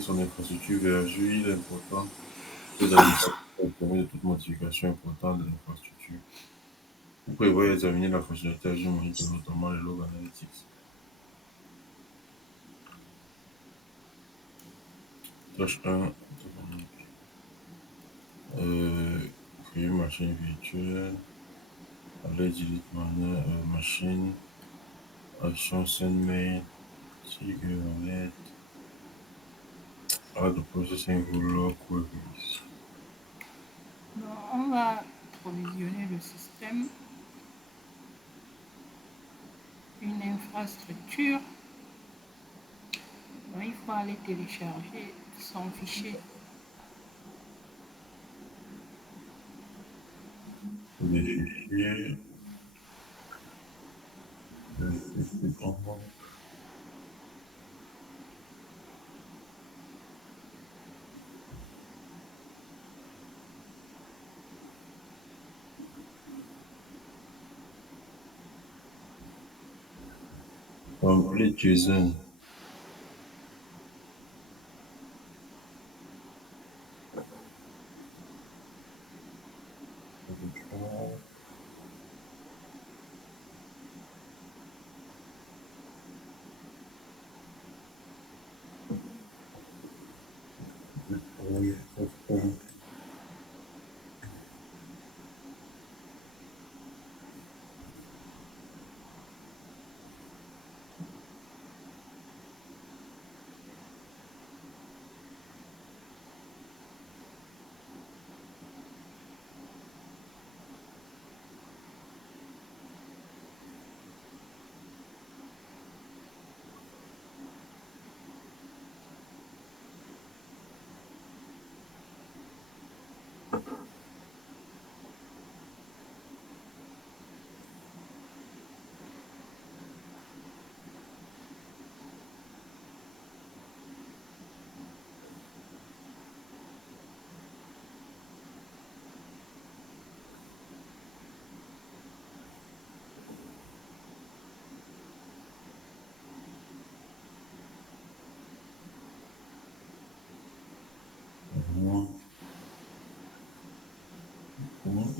maintenir son infrastructure vergée, il est important que les administrateurs informés de toute modification importante de l'infrastructure. Vous prévoyez examiner la fonctionnalité Azure Monitor, notamment les log analytics. Tâche 1, créer une machine virtuelle, aller delete machine, action send mail, Tigernet, add the processing log queries. Bon, on va provisionner le système, une infrastructure. Donc, il faut aller télécharger son fichier. Les fichiers, complete JSON.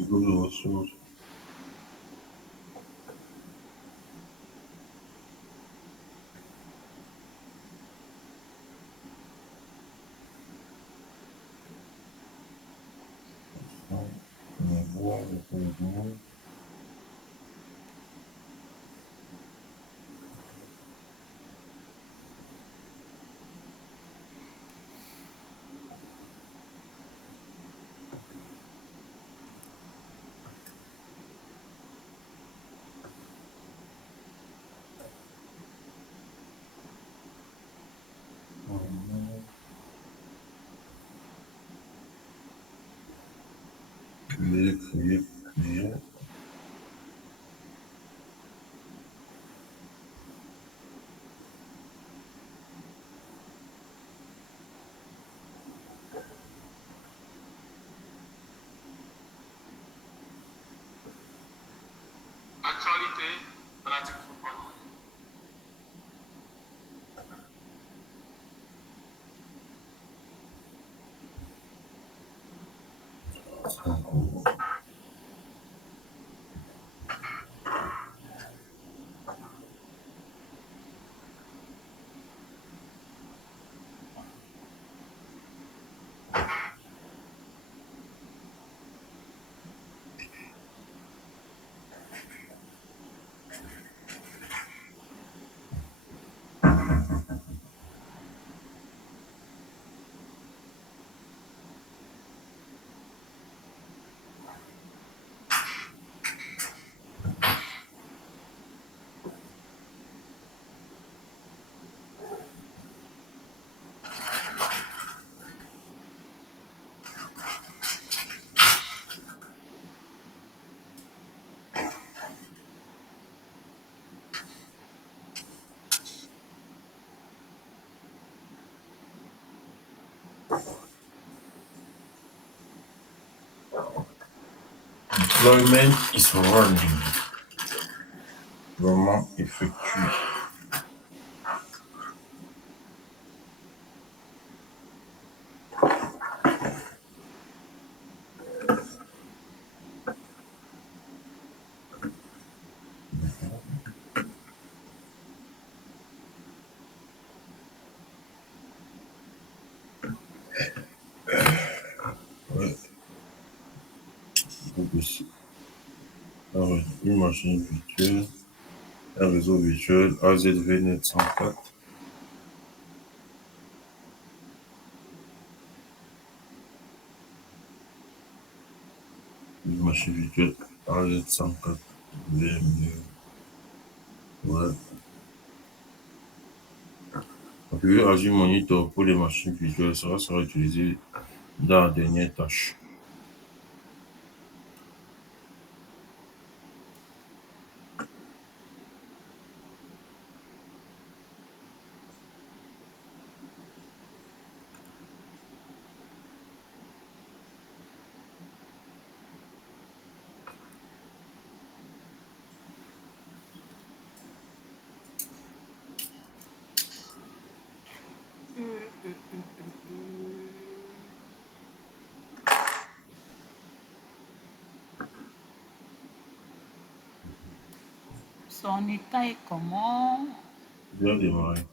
Google ressources. Voir le contenu. Créer. Actualité, pratique football. Deployment is running. Déploiement effectué. Ouais, donc aussi. Ah ouais, une machine virtuelle, un réseau virtuel AZVNet 104, une machine virtuelle AZ104 VMware. Ouais. Donc, le Azure Monitor pour les machines virtuelles, ça sera utilisé dans la dernière tâche. Euh, euh, euh, euh, euh. Son état est comment? Bien démarré.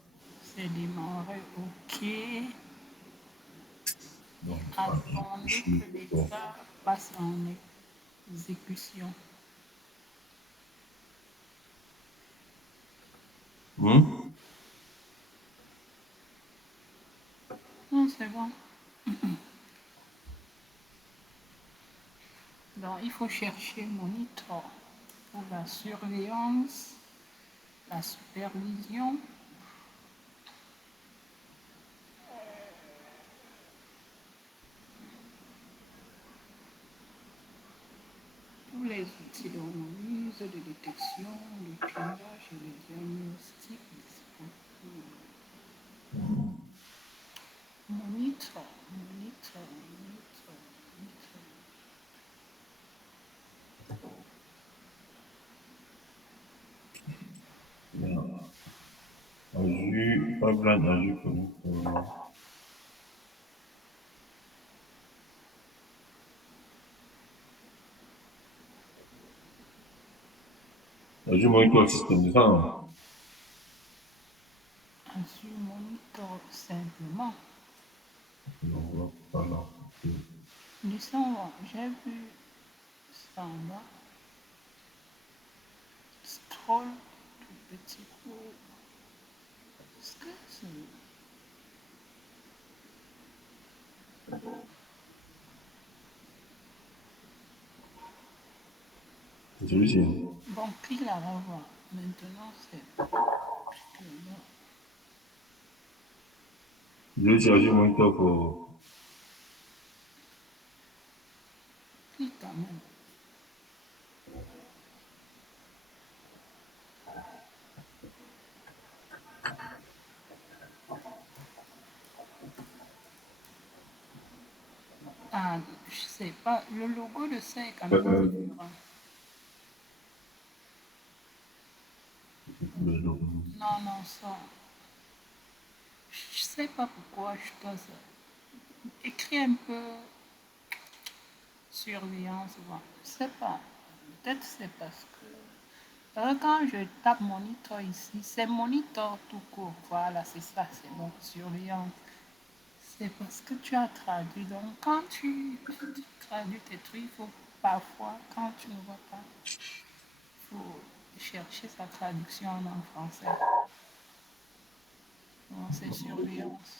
C'est démarré, ok. Donc, Attendez machine que virtuelle. l'état passe en exécution. Hmm? Non, c'est bon. Donc, il faut chercher monitor pour la surveillance, la supervision. Tous les outils d'analyse, de détection, de triage et de diagnostic disponibles. Monitor, monitor, monitor, monitor. Bien. Azure, pipeline Azure Connect. Azure Monitor System, c'est ça, non? Azure Monitor simplement. Non, voilà. Ok. Disons, j'ai vu ça en bas. Scroll, tout petit coup. Est-ce que c'est... C'est celui-ci, hein. Bon, clique là, on va voir. Maintenant, c'est... Celui-ci, Azure Monitor pour. Clique quand même. Ah, je sais pas, le logo de ça est quand même différent. Le logo. Non, non, ça. Je sais pas pourquoi je dois ça. Écris un peu surveillance. Bon, je sais pas. Peut-être c'est parce que. Quand je tape monitor ici, c'est monitor tout court. Voilà, c'est ça, c'est bon, surveillance. C'est parce que tu as traduit. Donc, quand tu traduis tes trucs, il faut parfois, quand tu ne vois pas, il faut chercher sa traduction en français. Donc, c'est surveillance.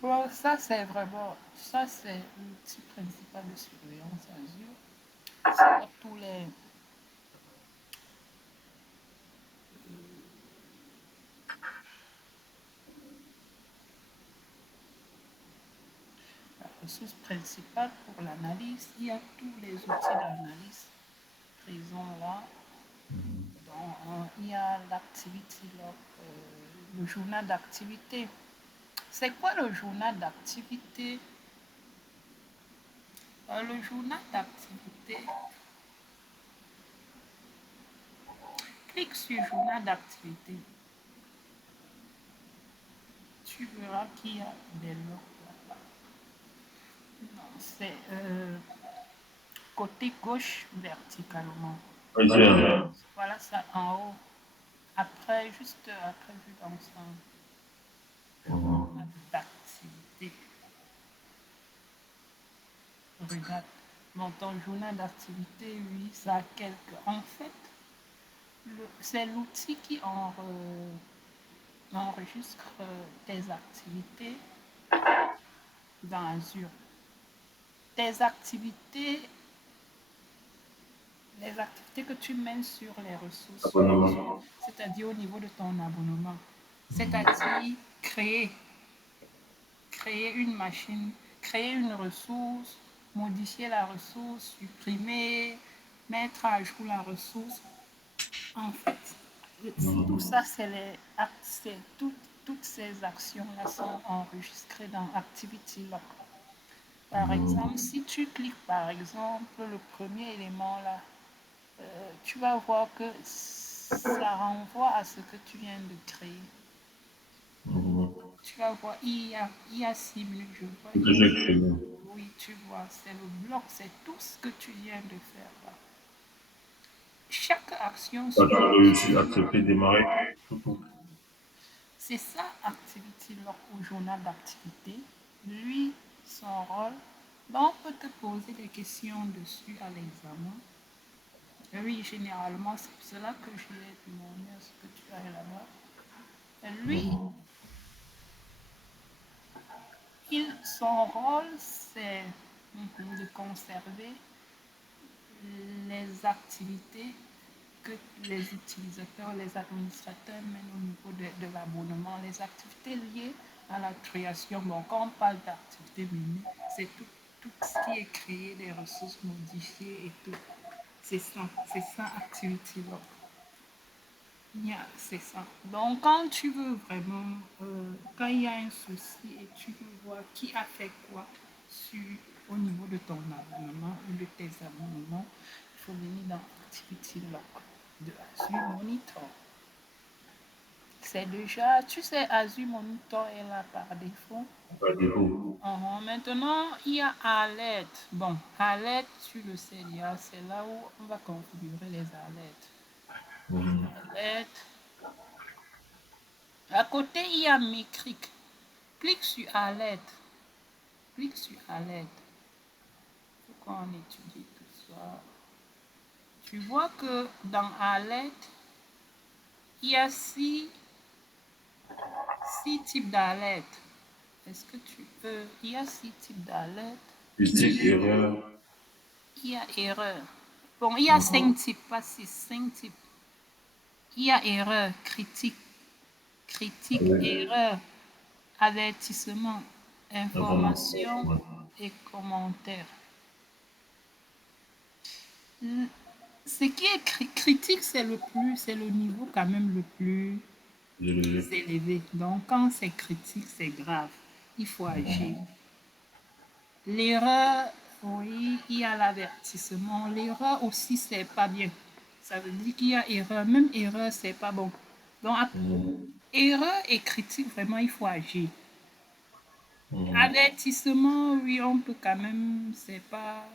Bon, ça, c'est vraiment, ça, c'est l'outil principal de surveillance Azure. C'est tous les, la ressource principale pour l'analyse. Il y a tous les outils d'analyse présents là. Donc, il y a l'activity log, le journal d'activité. C'est quoi le journal d'activité? Le journal d'activité, clique sur journal d'activité. Tu verras qu'il y a des logs là-bas. Non, c'est côté gauche verticalement. Ah, ici, hein. Voilà ça en haut. juste après vue d'ensemble Mhm. d'activité. Regarde, dans ton journal d'activité, oui, ça a quelques. En fait, c'est l'outil qui enregistre tes activités dans Azure. Tes activités, les activités que tu mènes sur les ressources sur Azure, Abonnement. c'est-à-dire au niveau de ton abonnement, Mhm. c'est-à-dire créer une machine, créer une ressource, modifier la ressource, supprimer, mettre à jour la ressource. En fait, tout Mhm. ça, toutes ces actions-là sont enregistrées dans ActivityLog. Par exemple, Mhm. si tu cliques par exemple le premier élément là, tu vas voir que ça renvoie à ce que tu viens de créer. Mhm. Tu vas voir, il y a 6 minutes, je vois, Ce il que y a j'ai 6 créé. Oui, tu vois, c'est le bloc, c'est tout ce que tu viens de faire là. Chaque action Quand sur tu as réussi à accepter, démarrer, tout. C'est ça, Activity Log au journal d'activité. Lui, son rôle, ben, on peut te poser des questions dessus à l'examen. Et oui, généralement, c'est pour cela que j'ai demandé à ce que tu ailles là-bas. Et lui, Mhm. son rôle, c'est de conserver les activités que les utilisateurs, les administrateurs mènent au niveau de l'abonnement, les activités liées à la création. Bon, quand on parle d'activités menées, c'est tout ce qui est créé, des ressources modifiées et tout. C'est ça, Activity Log. Yeah, c'est ça. Donc, quand tu veux vraiment, quand il y a un souci et tu veux voir qui a fait quoi sur, au niveau de ton abonnement ou de tes abonnements, il faut venir dans Activity Log de Azure Monitor. C'est déjà, tu sais, Azure Monitor est là par défaut. Par défaut. Maintenant, il y a Alert. Bon, Alert, tu le sais déjà, c'est là où on va configurer les alertes. Mhm. Alert. À côté, il y a Mécric. Clique sur Alerte. Clique sur Alerte. Il faut qu'on étudie tout ça. Tu vois que dans Alerte, il y a six types d'alerte. Est-ce que tu peux... Il y a 6 types d'alerte. Critique, erreur. Il y a erreur. Bon, il y a Mhm. 5 types, pas 6, 5 types. Il y a erreur, critique, Avec erreur, avertissement, information. information Ouais. et commentaire. Ce qui est critique, c'est le niveau quand même le plus Élevé. élevé. Donc, quand c'est critique, c'est grave. Il faut agir. Mhm. L'erreur, oui, il y a l'avertissement. L'erreur aussi, c'est pas bien. Ça veut dire qu'il y a erreur. Même erreur, c'est pas bon. Donc, Mhm. erreur et critique, vraiment, il faut agir. Mhm. Avertissement, oui, on peut quand même, c'est pas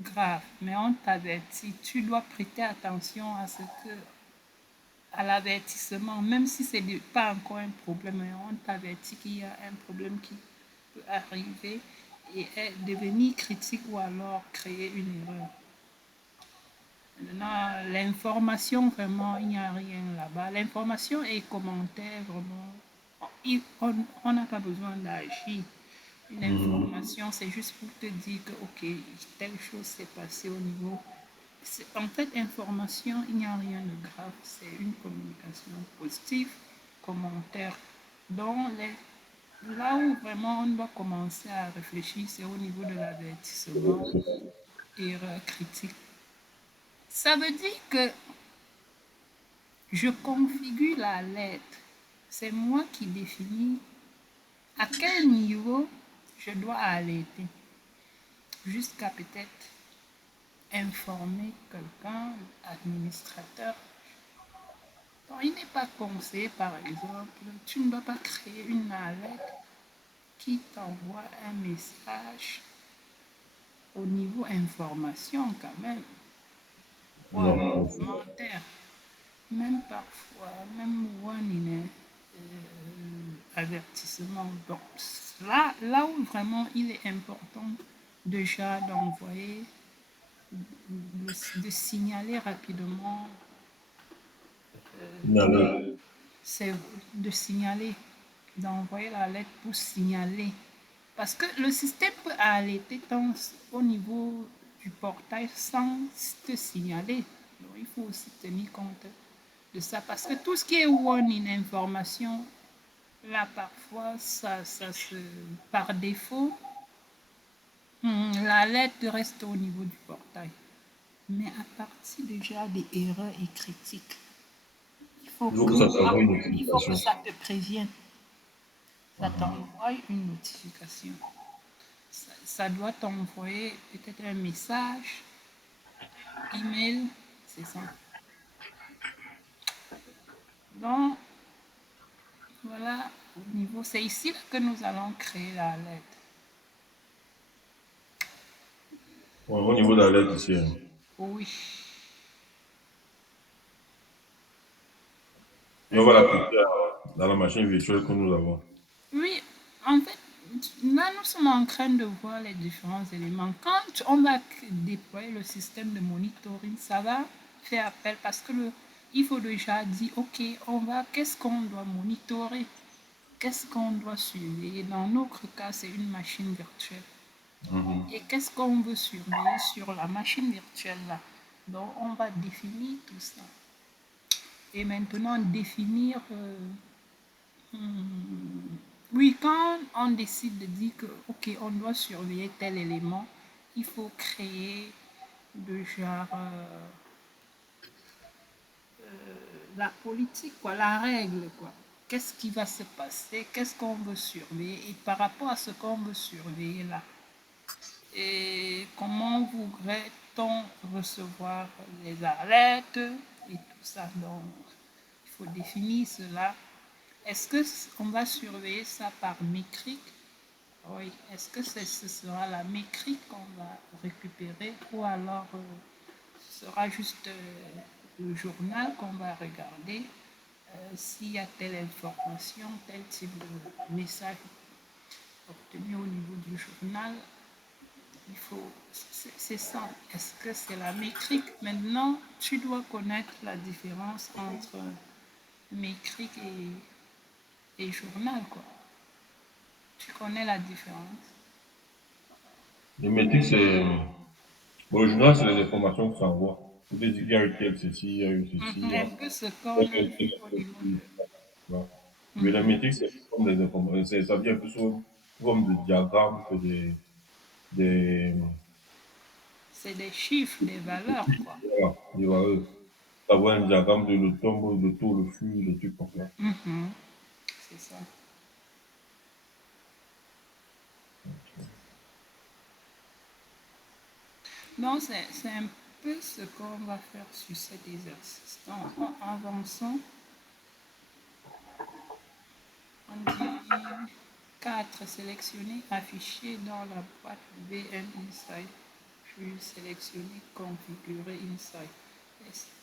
grave, mais on t'avertit. Tu dois prêter attention à ce que à l'avertissement, même si ce n'est pas encore un problème, on t'avertit qu'il y a un problème qui peut arriver et devenir critique ou alors créer une erreur. Maintenant, l'information, vraiment, il n'y a rien là-bas. L'information et commentaires, vraiment, on n'a pas besoin d'agir. Une Mhm. information, c'est juste pour te dire que, OK, telle chose s'est passée au niveau. En fait, information, il n'y a rien de grave. C'est une communication positive, commentaire. Donc, là où vraiment on doit commencer à réfléchir, c'est au niveau de l'avertissement, erreur critique. Ça veut dire que je configure la lettre. C'est moi qui définis à quel niveau je dois alerter. Jusqu'à peut-être informer quelqu'un, administrateur. Donc, il n'est pas conseillé, par exemple, tu ne dois pas créer une alerte qui t'envoie un message au niveau information quand même, ou Non, alors pas ça. commentaire. même parfois, même warning, avertissement. Donc, là où vraiment il est important déjà d'envoyer, de signaler rapidement, Une alerte. c'est de signaler, d'envoyer la lettre pour signaler. Parce que le système peut alerter au niveau du portail sans te signaler. Donc, il faut aussi tenir compte de ça. Parce que tout ce qui est warning, information, là, parfois, par défaut, la lettre reste au niveau du portail. Mais à partir déjà des erreurs et critiques, il faut Il faut que ça t'envoie une il faut que notification. ça te prévienne. Ça Mhm. t'envoie une notification. Ça doit t'envoyer peut-être un message, email, c'est ça. Donc, voilà, au niveau, c'est ici que nous allons créer la lettre. Ouais, au niveau de l'alerte ici, hein. Oui. Et on va l'appliquer dans la machine virtuelle que nous avons. Oui, en fait, là, nous sommes en train de voir les différents éléments. Quand on va déployer le système de monitoring, ça va faire appel parce que il faut déjà dire, OK, qu'est-ce qu'on doit monitorer? Qu'est-ce qu'on doit surveiller? Dans notre cas, c'est une machine virtuelle. Mhm. Et qu'est-ce qu'on veut surveiller sur la machine virtuelle là? Donc, on va définir tout ça. Et maintenant, définir oui, quand on décide de dire que, OK, on doit surveiller tel élément, il faut créer de genre la politique, quoi, la règle, quoi. Qu'est-ce qui va se passer? Qu'est-ce qu'on veut surveiller? Et par rapport à ce qu'on veut surveiller là, et comment voudrait-on recevoir les alertes et tout ça. Donc, il faut définir cela. Est-ce que on va surveiller ça par métrique? Oui. Est-ce que ce sera la métrique qu'on va récupérer ou alors ce sera juste le journal qu'on va regarder s'il y a telle information, tel type de message obtenu au niveau du journal? Il faut, c'est ça. Est-ce que c'est la métrique? Maintenant, tu dois connaître la différence entre métrique et journal, quoi. Tu connais la différence? Le métier, c'est. Bon, le journal, c'est les informations que ça envoie. Vous dire qu'il y a eu tel ceci, il y a eu ceci, il y a Est-ce que ce qu'on tel, a tel, tel, vu au tel, niveau tel, de... voilà. Mais la Mhm. métrique, c'est comme des informations. Ça vient un peu sous forme de diagramme que des, C'est des chiffres, des valeurs, quoi. voilà, des valeurs. Ça voit un diagramme de le tombe, le taux, le flux, des trucs comme ça. Mhm. C'est ça. Donc, c'est un peu ce qu'on va faire sur cet exercice. Donc, en avançant, on dit 4 sélectionner, afficher dans la boîte VM Insight, puis sélectionner, configurer Insight.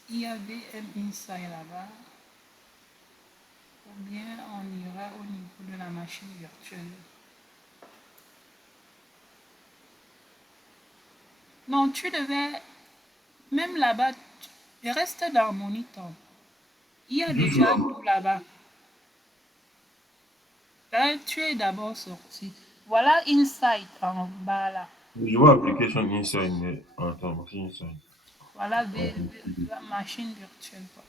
Il y a VM Insight là-bas, ou bien on ira au niveau de la machine virtuelle. Non, tu devais, même là-bas, reste dans Monitor. Il y a Juste déjà là, tout là-bas. Là, tu es d'abord sorti. Voilà Insight en bas là. je vois application inside, mais attends, machine inside. Voilà Ouais, la machine virtuelle. Quoi.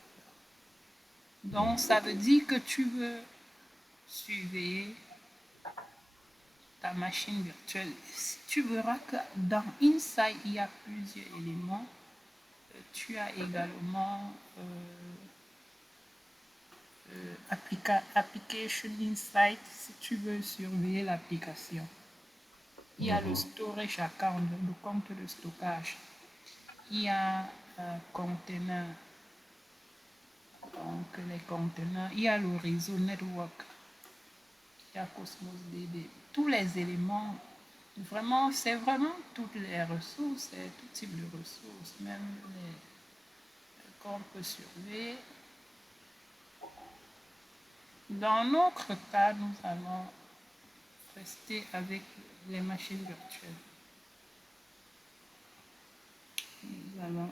Donc, ça veut dire que tu veux surveiller ta machine virtuelle. Tu verras que dans Insight, il y a plusieurs éléments. Tu as également Application Insight si tu veux surveiller l'application. Il y a le mhm. storage account, le compte de stockage. Il y a conteneur, donc les conteneurs. Il y a le réseau network. Il y a Cosmos DB. Tous les éléments, vraiment, c'est vraiment toutes les ressources, tout type de ressources, même les qu'on peut surveiller. Dans notre cas, nous allons rester avec les machines virtuelles. Nous allons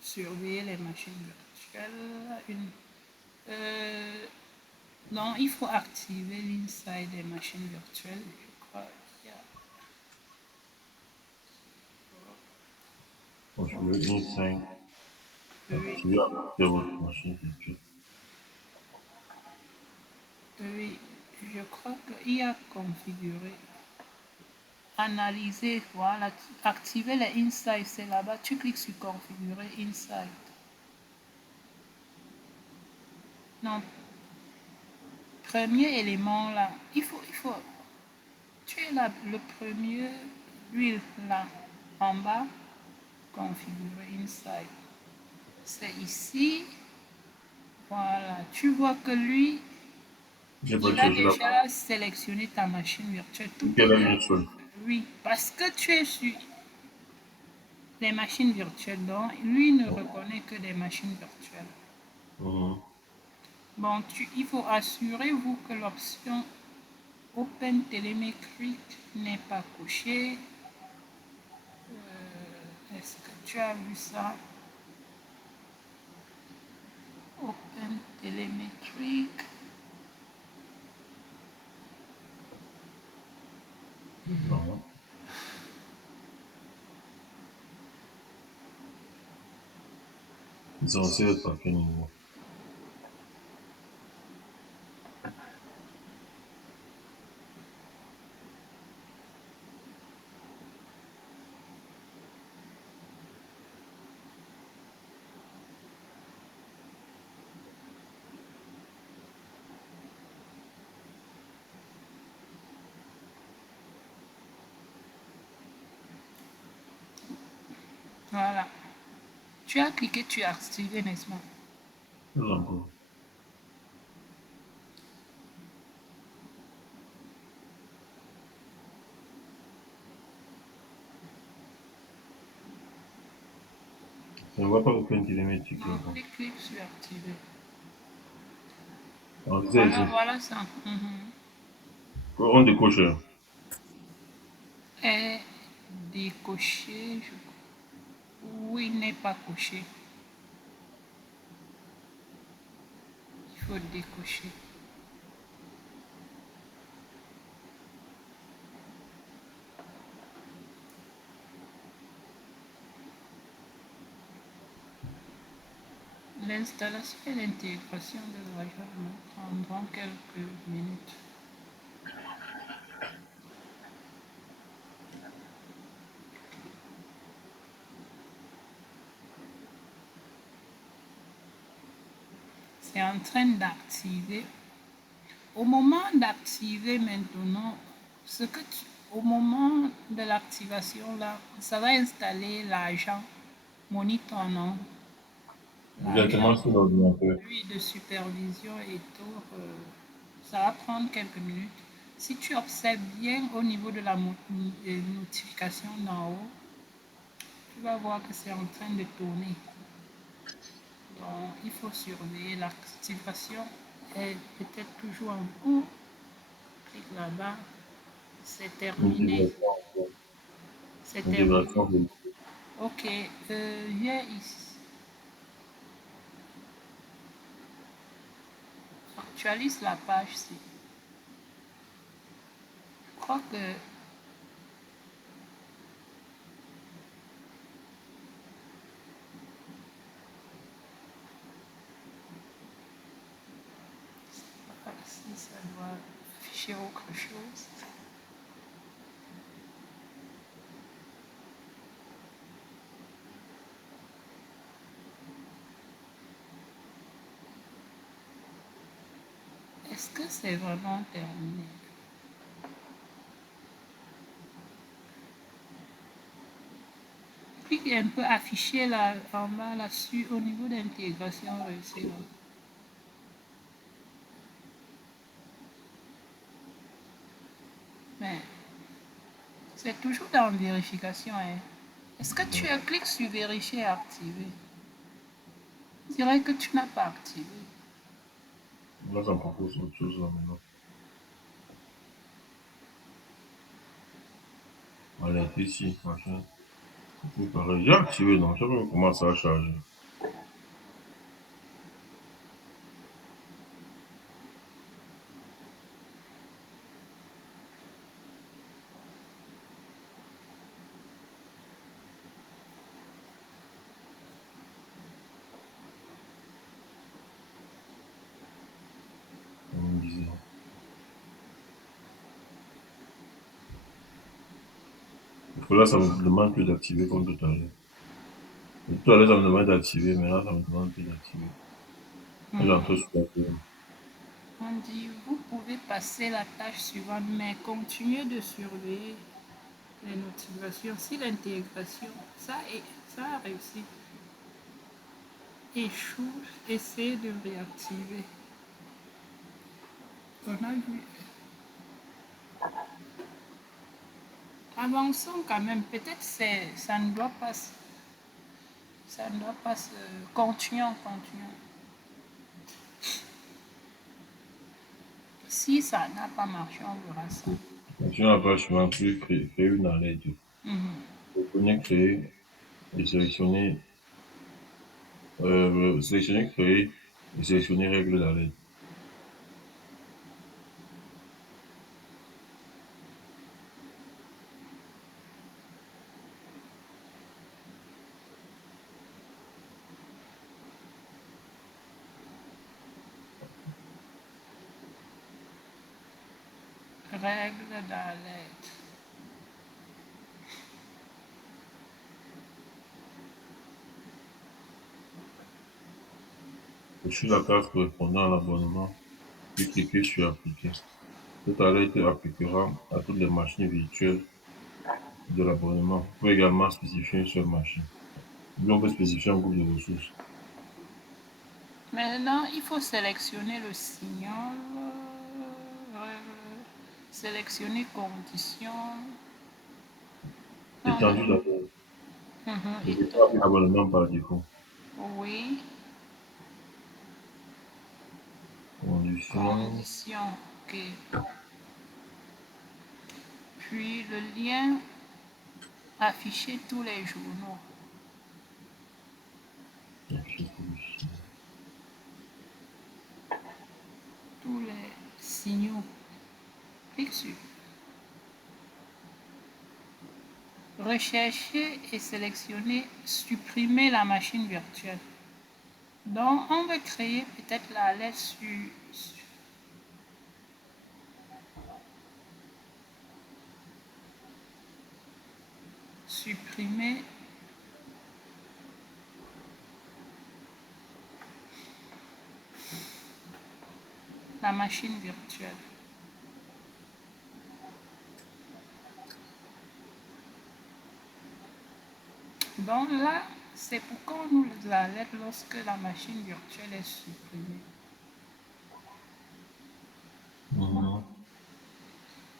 surveiller les machines virtuelles. Donc, il faut activer l'inside des machines virtuelles. Je crois qu'il y a... Bon, je vais inside Oui, activer à partir de votre machine virtuelle. oui, je crois qu'il y a configuré. Analyser, voilà, activer les insights, c'est là-bas. Tu cliques sur configurer insight. Non, premier élément là, tu es là, le premier, lui là, en bas, configurer insight. C'est ici, voilà, tu vois que lui, J'ai pas il a chargé la déjà sélectionné ta machine virtuelle. Tout qu'elle est a là. mis seule. Oui, parce que tu es sur les machines virtuelles, donc lui ne reconnaît que des machines virtuelles. Mhm. Bon, il faut assurer-vous que l'option Open Telemetry n'est pas cochée. Est-ce que tu as vu ça? Open Telemetry. Non. Ils sont censés être à quel niveau? Voilà. Tu as cliqué, tu as activé, n'est-ce pas? Non. Je ne vois pas aucun télémétrique Non, là-bas. clique sur activer. Alors, c'est Voilà, ici. voilà ça. On décoche. Est décoché. Oui, n'est pas coché. Il faut décocher. L'installation et l'intégration de la prendront quelques minutes. C'est en train d'activer. Au moment d'activer maintenant, au moment de l'activation là, ça va installer l'agent monitor, non? Directement L'agent, sur l'ordinateur. lui, de supervision et tout. Ça va prendre quelques minutes. Si tu observes bien au niveau de la notification d'en haut, tu vas voir que c'est en train de tourner. Donc, il faut surveiller l'activation. Elle peut-être toujours en cours. Clique là-bas. C'est terminé. Intégration. C'est terminé. Intégration de Ok, viens ici. Actualise la page ici. Je crois que si ça doit afficher autre chose. Est-ce que c'est vraiment terminé? Puis un peu affiché là en bas là-dessus au niveau d'intégration réussie. Mais c'est toujours dans vérification. Hein. Est-ce que tu as cliqué sur vérifier et activer? Je dirais que tu n'as pas activé. Là, ça me propose autre chose là maintenant. Alerte ici, machin. Tout pareil. J'ai activé, donc je sais pas comment ça va charger. C'est bizarre. Parce que là, ça me demande plus d'activer comme tout à l'heure. Tout à l'heure, ça me demande d'activer, mais là, ça me demande plus d'activer. Là, j'entre sur la télé. On dit, vous pouvez passer la tâche suivante, mais continuez de surveiller les notifications. Si l'intégration, ça a réussi, échoue, essayez de réactiver. On a vu. Avançons quand même. Peut-être ça ne doit pas, ça ne doit pas se. Continuons, continuons. Si ça n'a pas marché, on verra ça. Sur la page suivante, créer une alerte. Sélectionner créer et sélectionner créer et sélectionner règle d'alerte. Règle d'alerte. Et sur la case correspondant à l'abonnement, puis cliquez sur appliquer. Cette alerte appliquera à toutes les machines virtuelles de l'abonnement. Vous pouvez également spécifier une seule machine. On peut spécifier un groupe de ressources. Maintenant, il faut sélectionner le signal, sélectionner conditions. Non, Étendue d'abonnement. et Et pas abonnement par défaut. oui, Conditions. conditions. Ok. Puis le lien afficher tous les journaux. Tous les signaux. Clique sur rechercher et sélectionner supprimer la machine virtuelle. Donc, on va créer peut-être la lettre sur supprimer la machine virtuelle. Donc là, c'est pour qu'on nous alerte lorsque la machine virtuelle est supprimée.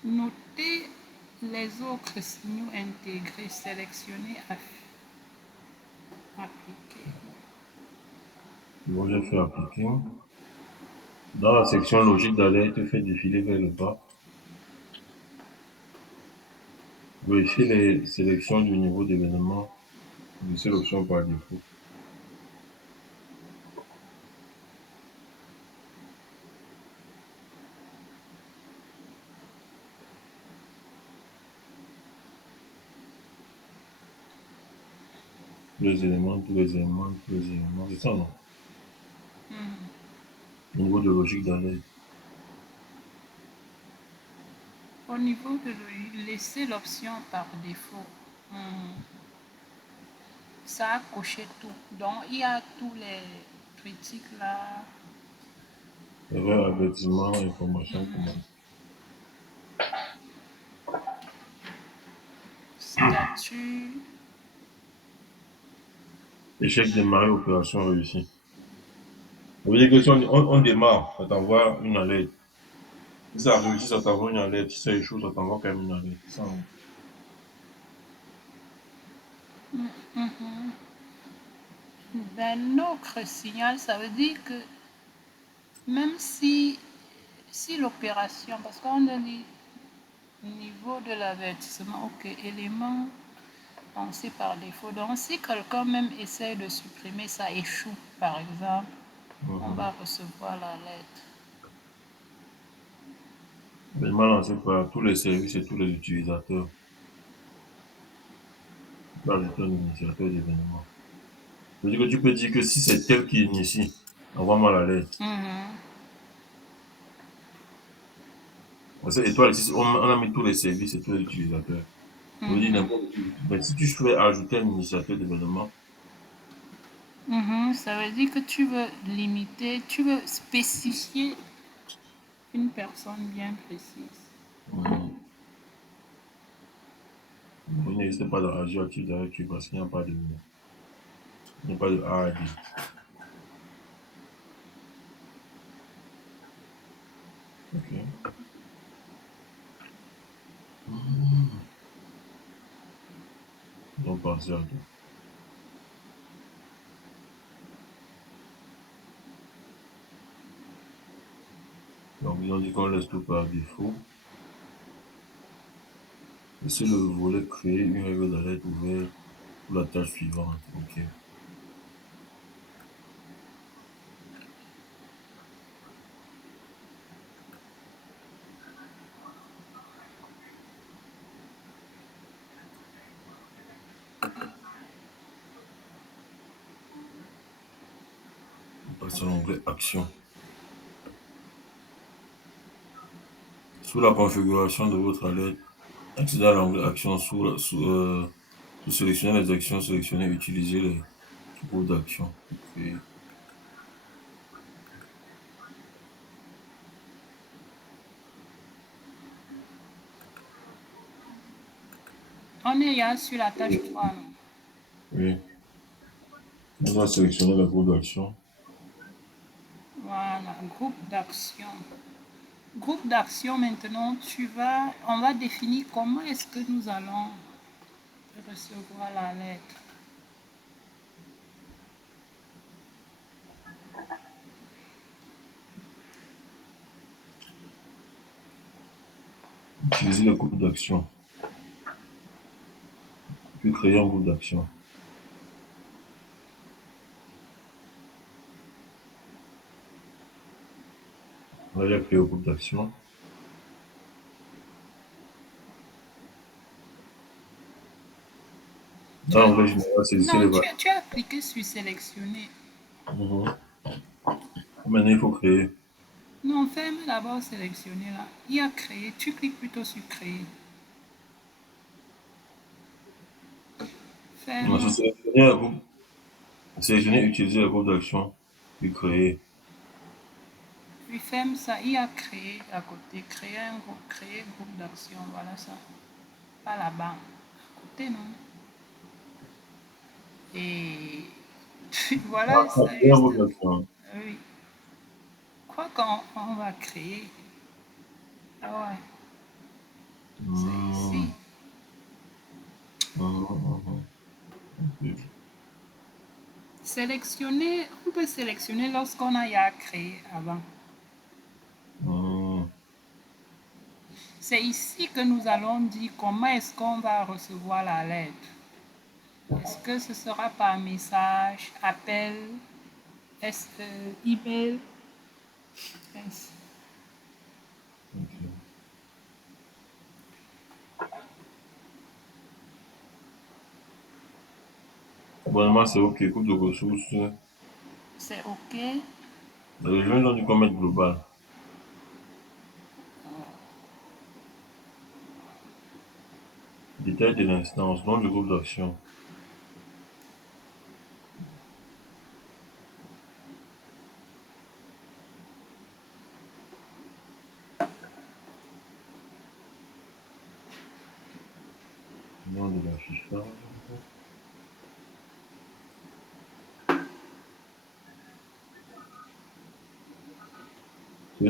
Notez les autres signaux intégrés, sélectionnez, appliquer. Bon, j'ai fait appliquer. Dans la section logique d'alerte, faites défiler vers le bas. Vérifiez les sélections du niveau d'événement. Laissez l'option par défaut. Tous les éléments, tous les éléments, tous les éléments. C'est ça, non? Niveau de logique d'alerte. Au niveau de laisser l'option par défaut. Ça a coché tout. Donc, il y a tous les critiques là. Erreur, avertissement, information, commande. Statut. Échec démarrer, opération réussie. Ça veut dire que si on démarre, ça t'envoie une alerte. Si ça réussit, ça t'envoie une alerte. Si ça échoue, ça t'envoie quand même une alerte. C'est ça, hein. D'un autre signal, ça veut dire que Même si l'opération, parce qu'on a dit niveau de l'avertissement, ok, élément pensé par défaut. Donc si quelqu'un même essaie de supprimer, ça échoue, par exemple, on Mhm. va recevoir l'alerte. L'événement lancé par tous les services et tous les utilisateurs. Tu peux ajouter un initiateur d'événement. Je veux dire que tu peux dire que si c'est tel qui initie, envoie-moi l'alerte. Mhm. Parce que étoile, ici, on a mis tous les services et tous les utilisateurs. Je veux dire Mhm. n'importe qui. Mais si tu souhaites ajouter un initiateur d'événement, Mhm. Ça veut dire que tu veux limiter, tu veux spécifier une personne bien précise. il n'existe pas de radioactif derrière tu parce qu'il n'y a pas de, il n'y a pas de A à D. Ok. Donc, pensez à tout. Donc, ils ont dit qu'on laisse tout par défaut. Et si le volet créer une règle d'alerte ouverte pour la tâche suivante. Ok. On passe à l'onglet Action. Sous la configuration de votre alerte, accédez à l'onglet Action sous sélectionner les actions, sélectionnez utiliser les groupes d'actions. Ok. On est là sur la tâche 3, non? Oui. On doit sélectionner le groupe d'action. Voilà, groupe d'action. Groupe d'action, maintenant, on va définir comment est-ce que nous allons recevoir la lettre. Utiliser le groupe d'action. Puis créer un groupe d'action. On va déjà créer le groupe d'action. Tu Dans as, l'onglet général, saisissez les non, valeurs. tu as cliqué sur sélectionner. Mhm. Maintenant, il faut créer. Non, ferme d'abord sélectionner là. Il y a créer. Tu cliques plutôt sur créer. Ensuite, Ferme. sélectionner un groupe. Sélectionner, utiliser le groupe d'action. Puis créer. Puis ferme ça. Il y a créer à côté. Créer un groupe. Créer groupe d'action. Voilà ça. Pas là-bas. À côté, non? Et voilà Ah, ça créer un juste. groupe d'action. Oui. Quoi qu'on va créer. Ah ouais. C'est Hmm. ici. Mhm. Ok. Sélectionner. On peut sélectionner lorsqu'on a ya créé avant. Hmm. C'est ici que nous allons dire comment est-ce qu'on va recevoir la lettre. Est-ce que ce sera par message, appel, email? Yes. Ok. Abonnement, c'est OK. Coût de ressources. C'est OK. Les jeunes ont du commerce global. Détail de l'instance. Nom du groupe d'action. Nom de l'affichage. C'est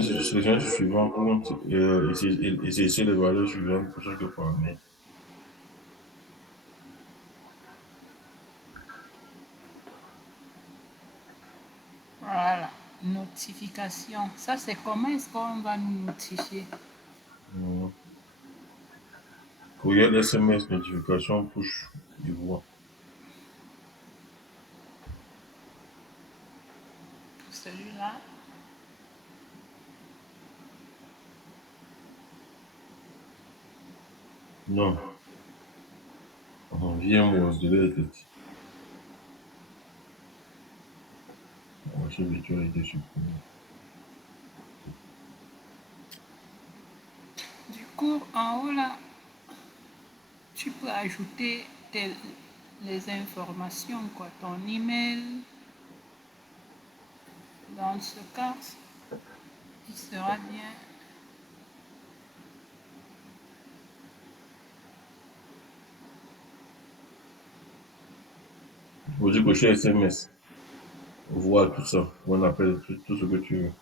le suivant. Et c'est ici les valeurs suivantes pour chaque paramètre. Voilà. notification. Ça, c'est comment est-ce qu'on va nous notifier? Mhm. Courriel, SMS, notification, push, et voix. Celui-là. Non. VM was deleted. La machine virtuelle a été supprimée. Du coup, en haut là, tu peux ajouter les informations, quoi, ton email. Dans ce cas, il sera bien. Faut dire cocher SMS, voix, tout ça. On appelle tout ce que tu veux.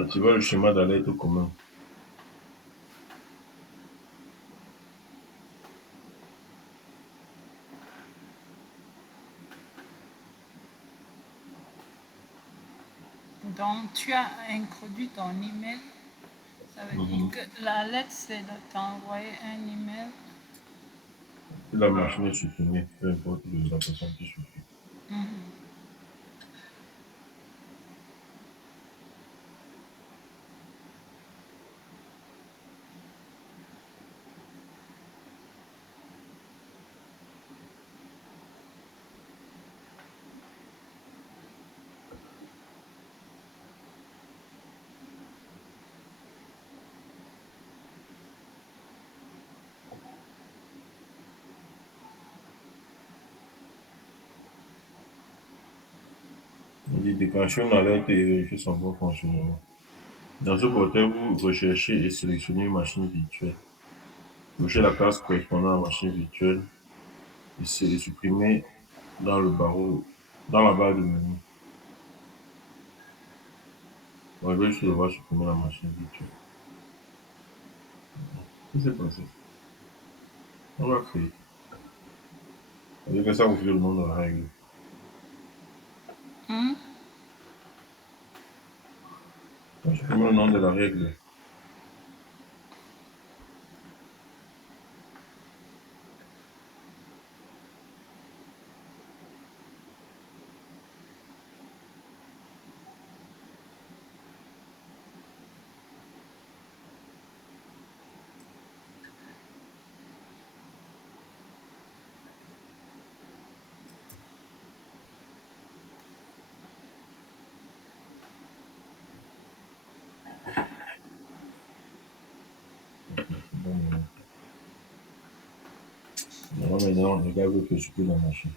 Activer le schéma d'alerte commun. Donc, tu as introduit ton email. Ça veut dire Mhm. que la lettre, c'est de t'envoyer un email. Si la machine est supprimée, peu importe la personne qui supprime. On dit déclencher une alerte et vérifier son bon fonctionnement. Dans ce portail, vous recherchez et sélectionnez une machine virtuelle. Cochez la case correspondant à la machine virtuelle et c'est supprimé dans le barreau, dans la barre de menu. On va juste devoir supprimer la machine virtuelle. Qu'est-ce qui s'est passé? On va créer. On que ça vous fait le nom de la règle. Hmm? On va supprimer le nom de la règle. Bon, maintenant, le gars veut que je supprime la machine.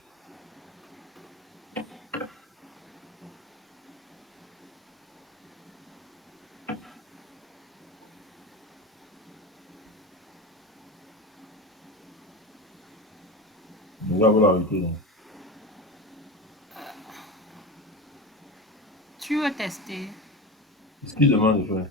Le gars veut l'arrêter. Là. Tu veux tester? Qu'est-ce qu'il demande de faire?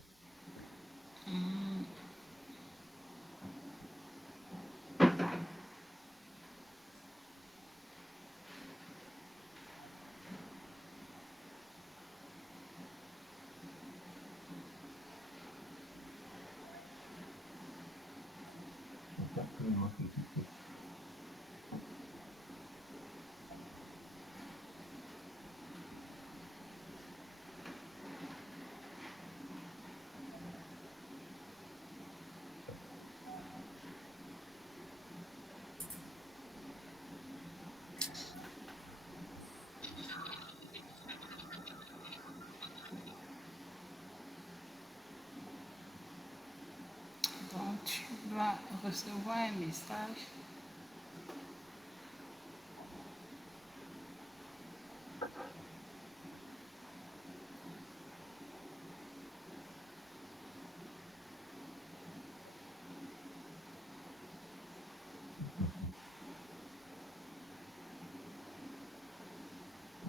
Donc, tu dois recevoir un message.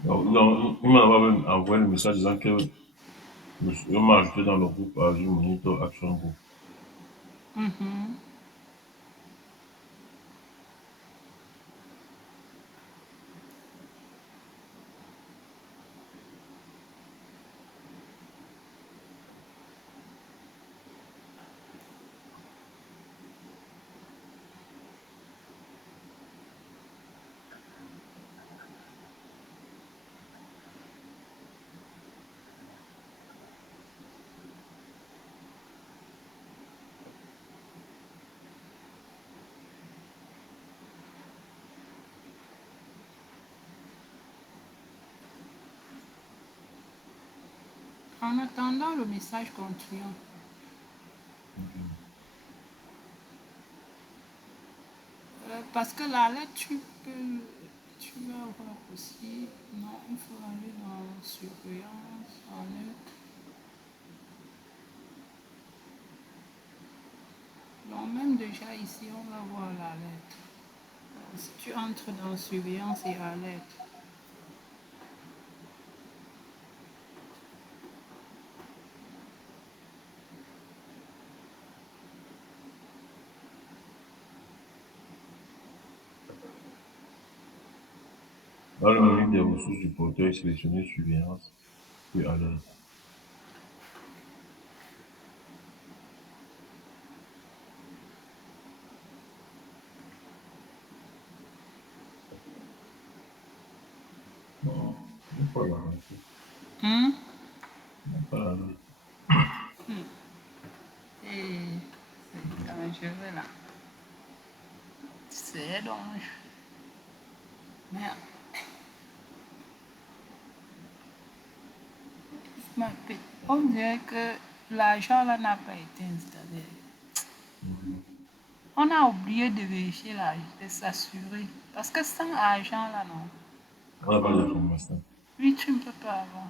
Donc, il m'a même envoyé le message disant que je m'a ajouté dans le groupe Azure Monitor Action Group. Mhm. En attendant le message continuant. Parce que la lettre, tu vas voir aussi. Non, il faut aller dans surveillance, en lettre. Donc même déjà ici, on va voir la lettre. Si tu entres dans surveillance et alerte, Dans le menu des ressources du portail, sélectionnez surveillance, puis alerte. Non, il faut l'arrêter. Pas l'arrêter. et c'est dangereux là. C'est dangereux. Merde. On dirait que l'argent là n'a pas été installé. On a oublié de vérifier l'argent, de s'assurer. Parce que sans argent là, non. On n'a pas d'informations. Oui, tu ne peux pas avoir.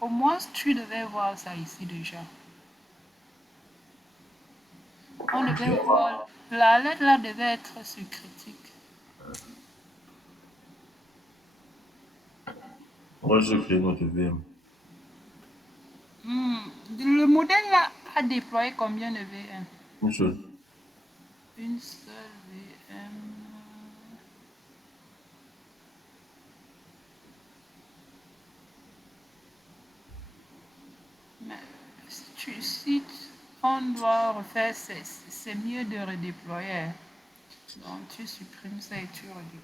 Au moins, tu devais voir ça ici déjà. On devait voir. La lettre là devait être sur critique. Moi, j'ai créé notre VM. Le modèle là a déployé combien de VM? Une seule. Une seule VM. Mais si on doit refaire, c'est mieux de redéployer. Donc tu supprimes ça et tu redéploies.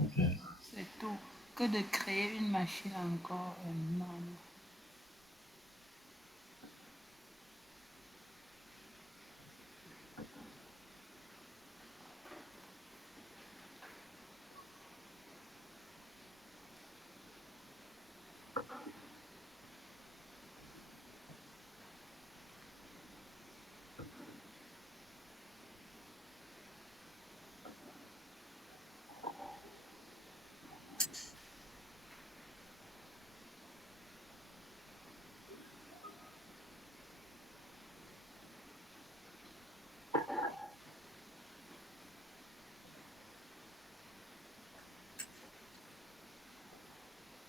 Ok. C'est tout. Que de créer une machine encore. Non.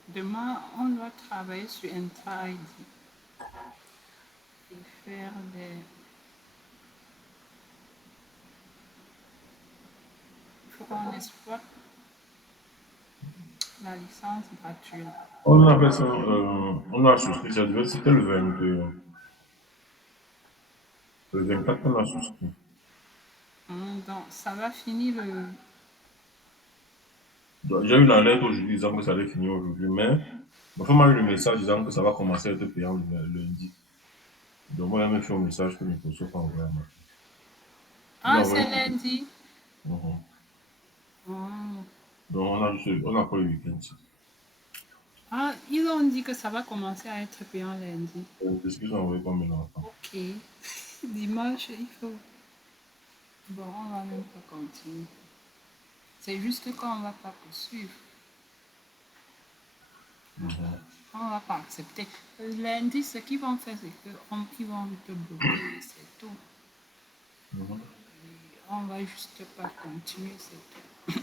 Demain, on doit travailler sur Intra-ID et faire des... Il faut qu'on exploite la licence gratuite. On a fait ça, on a souscrit, c'était le 22, le 24 qu'on a souscrit. Donc, ça va finir le... Donc, j'ai eu la lettre aujourd'hui disant que ça allait finir aujourd'hui, mais ma femme a eu le message disant que ça va commencer à être payant le lundi. Donc, moi, j'ai même fait un message que Microsoft a envoyé à ma fille. Il a Ah, envoyé. c'est lundi. Mhm. Oh. Donc, on a pas le week-end. Ah, ils ont dit que ça va commencer à être payant lundi. C'est ce qu'ils ont envoyé comme enfant. Ok. Dimanche, il faut... Bon, on va même pas continuer. C'est juste qu'on va pas poursuivre. On va pas accepter. Lundi, ce qu'ils vont faire, c'est qu'ils vont te bloquer, c'est tout. On va juste pas continuer, c'est tout.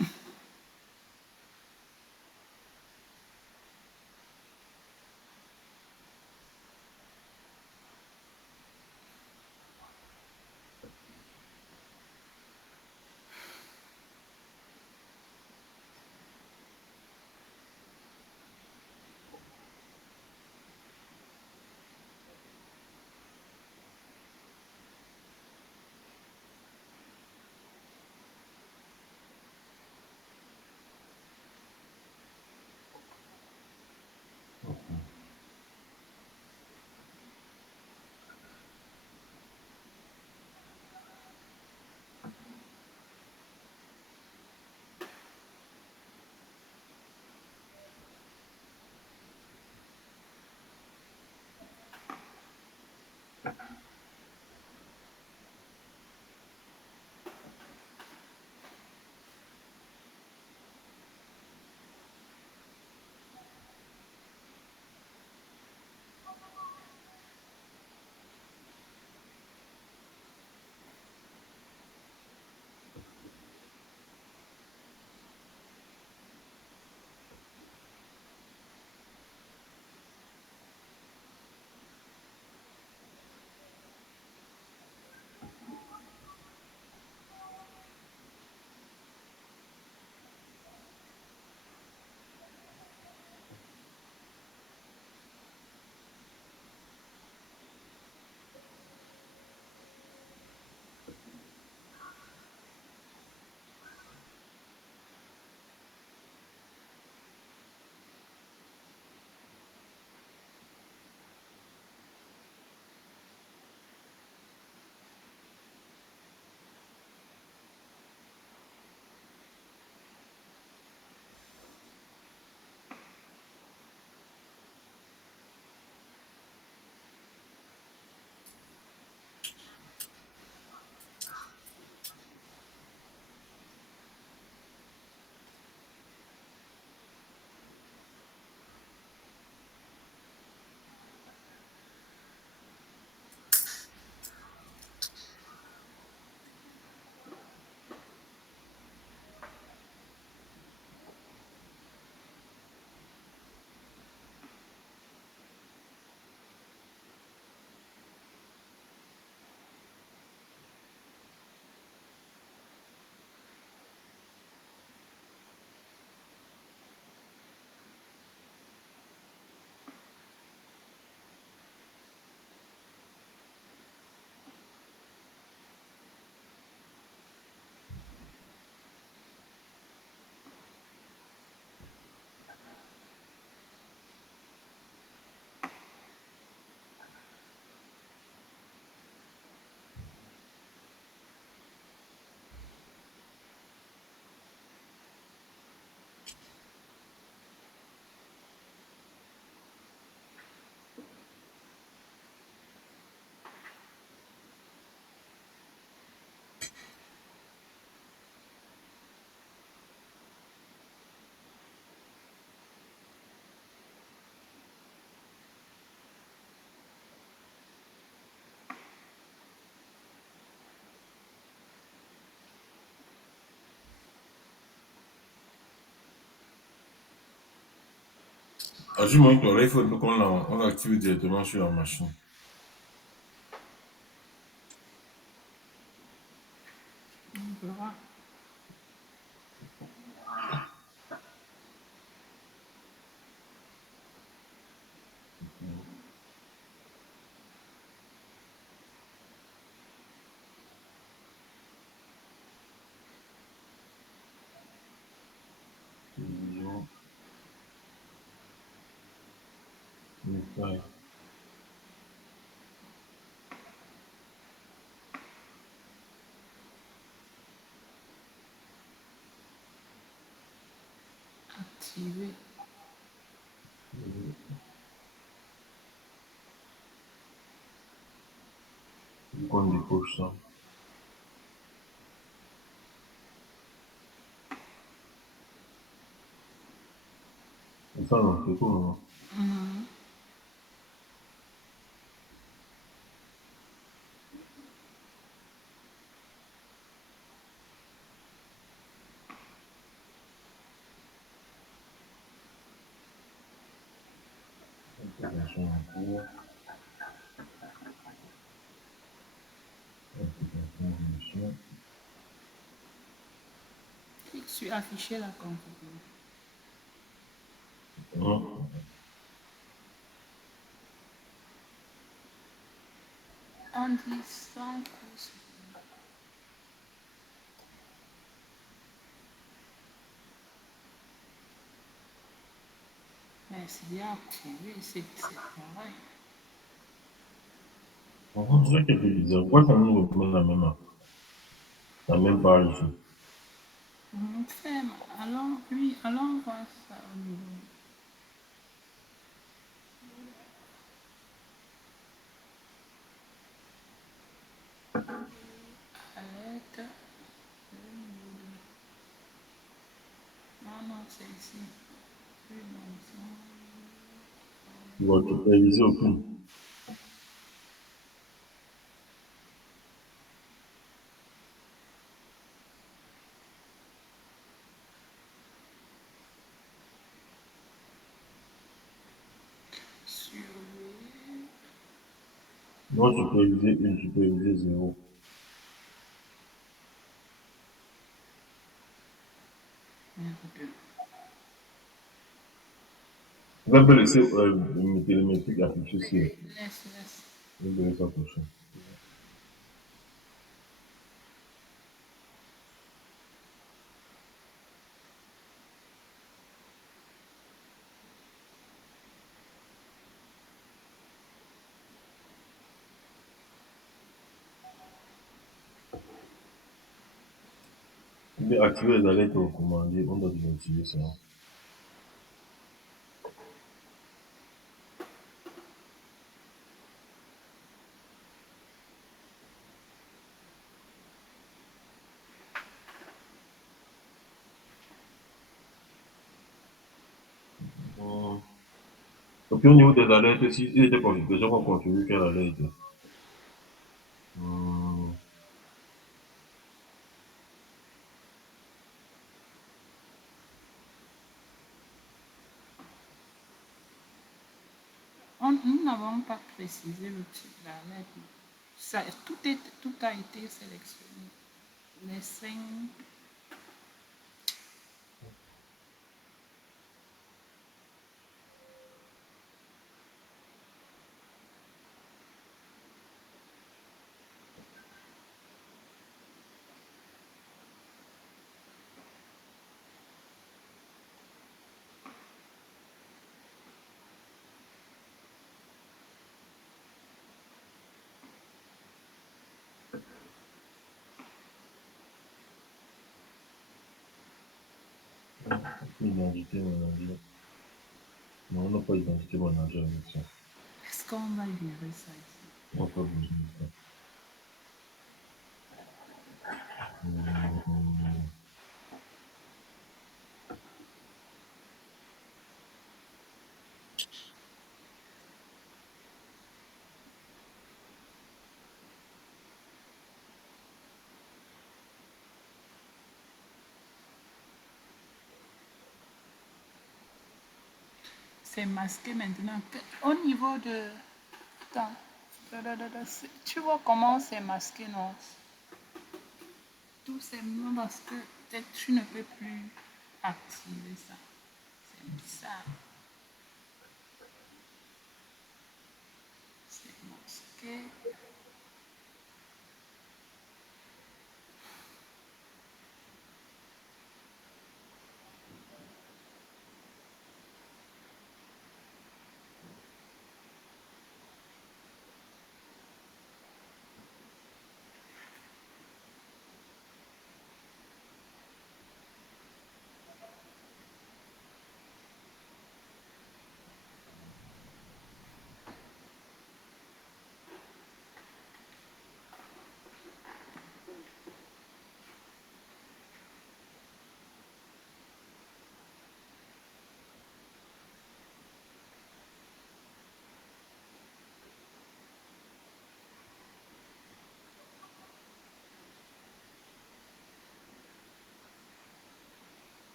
Du moniteur, là, il faut on l'active directement sur la machine. On verra. Télévision, message. Activer. Du coup, on décoche ça. Et ça, non, c'est tout, non? Mhm. Intégration en cours. Intégration en mission. Clique sur afficher la configuration. Hein? On dit sans course. Mais c'est bien activé, c'est pareil. On dirait quelque chose bizarre. Pourquoi ça nous remet la même page ici? Ferme. Alors, oui, allons voir ça au niveau. Alerte. Non, non, c'est ici. Plus longtemps. Tu vas te réaliser aucune. Surveiller. Moi, tu peux réaliser une, tu peux réaliser zéro. Merde. Tu vas pas laisser mes télémétriques afficher sur. Laisse. Je vais donner ça prochain. Mais activer les alertes recommandées, on doit désactiver ça. Hum. Et puis au niveau des alertes, si il était déjà qu'on configure quelle alerte. Hum. Nous n'avons pas précisé le type d'alerte. Tout a été sélectionné. Les 5. Identité manager. Non, on n'a pas d'identité manager avec ça. Est-ce qu'on va gérer ça ici? On n'a pas besoin de ça. Hum. c'est masqué maintenant. Au niveau de... Attends. Tu vois comment c'est masqué, non? Tout simplement parce que peut-être tu ne peux plus activer ça. C'est bizarre. C'est masqué.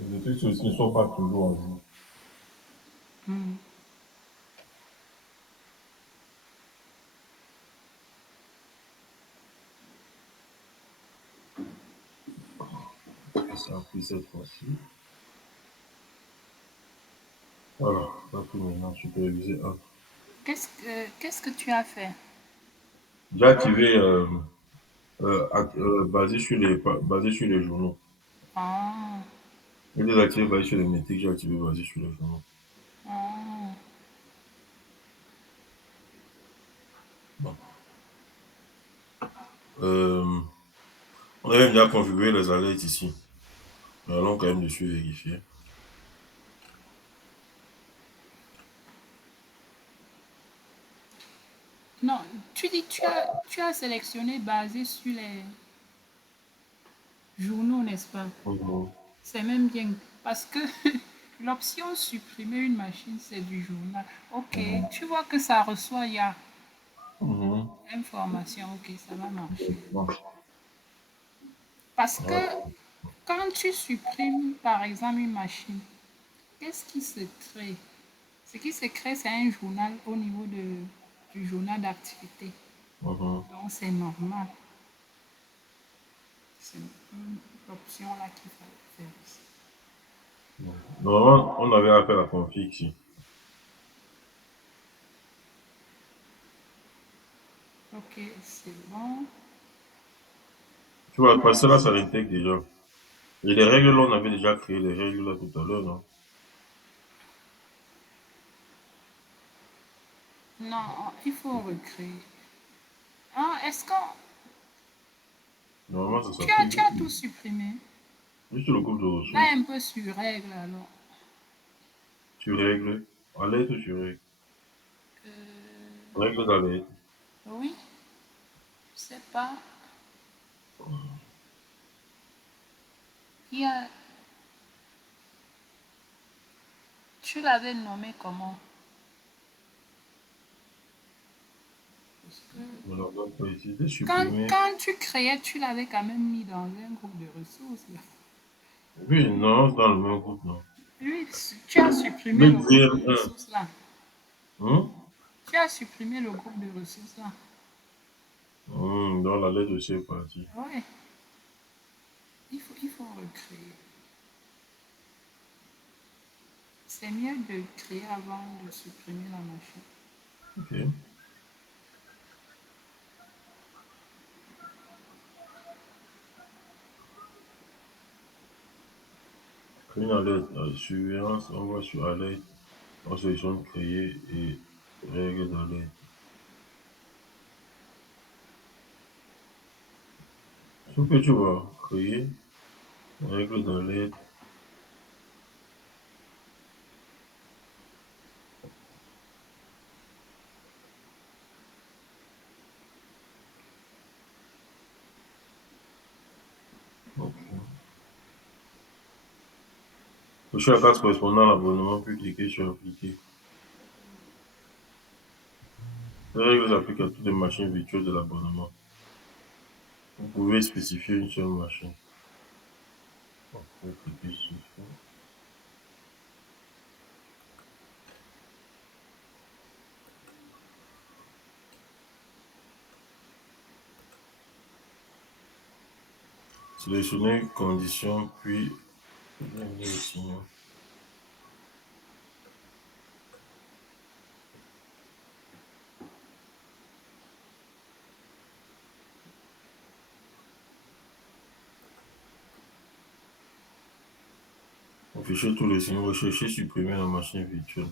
Les trucs aussi ne sont pas toujours en jour. Ça a pris cette fois-ci. Voilà, ça a pris maintenant. Supervisé 1. Qu'est-ce que tu as fait? J'ai activé basé sur les journaux. Ah, J'ai désactivé basé sur les métiers, j'ai activé basé sur les journaux. ah. Bon. On avait déjà configuré les alertes ici. Nous allons quand même dessus vérifier. Non, tu dis tu as sélectionné basé sur les journaux, n'est-ce pas? Mhm. C'est même bien parce que l'option supprimer une machine, c'est du journal. Ok, Mhm. tu vois que ça reçoit, il y a Mhm. information, ok, ça va marcher. Bon. Parce que Voilà. quand tu supprimes, par exemple, une machine, qu'est-ce qui se crée? Ce qui se crée, c'est un journal au niveau du journal d'activité. Mhm. Donc, c'est normal. C'est l'option là qu'il fallait faire aussi. Normalement, on avait à faire la config ici. Ok, c'est bon. Tu vois, parce que là, ça l'intègre déjà. Et les règles, là, on avait déjà créé les règles là tout à l'heure, non? Non, il faut recréer. Ah, est-ce que Normalement, ça tu as, s'applique tu as tout dessus. supprimé? Juste le groupe de Va ressources. un peu sur règle alors. Tu règles. Alerte, tu règles. Euh, Règle d'alerte. oui, je sais pas. Il y a, tu l'avais nommé comment? Parce que On n'a pas ici. De quand, supprimer. quand tu créais, tu l'avais quand même mis dans un groupe de ressources. Là. Oui, non, c'est dans le même groupe, non. Oui, tu as supprimé Mais le groupe dire de ressources là. un. Tu as supprimé le groupe de ressources là. Dans la lettre aussi est partie. Oui, il faut recréer. C'est mieux de créer avant de supprimer la machine. Ok. Créer une alerte. Surveillance, on va sur alerte. On sélectionne créer et règles d'alerte. Ce que tu vas créer. Règle de l'aide. Ok. Sur la case correspondant à l'abonnement, puis cliquez sur appliquer. Les règles s'appliquent à toutes les machines virtuelles de l'abonnement. Vous pouvez spécifier une seule machine. Vous pouvez cliquer sur ça. Sélectionnez conditions, puis le signal. Affichez tous les signaux. Recherchez, supprimer la machine virtuelle.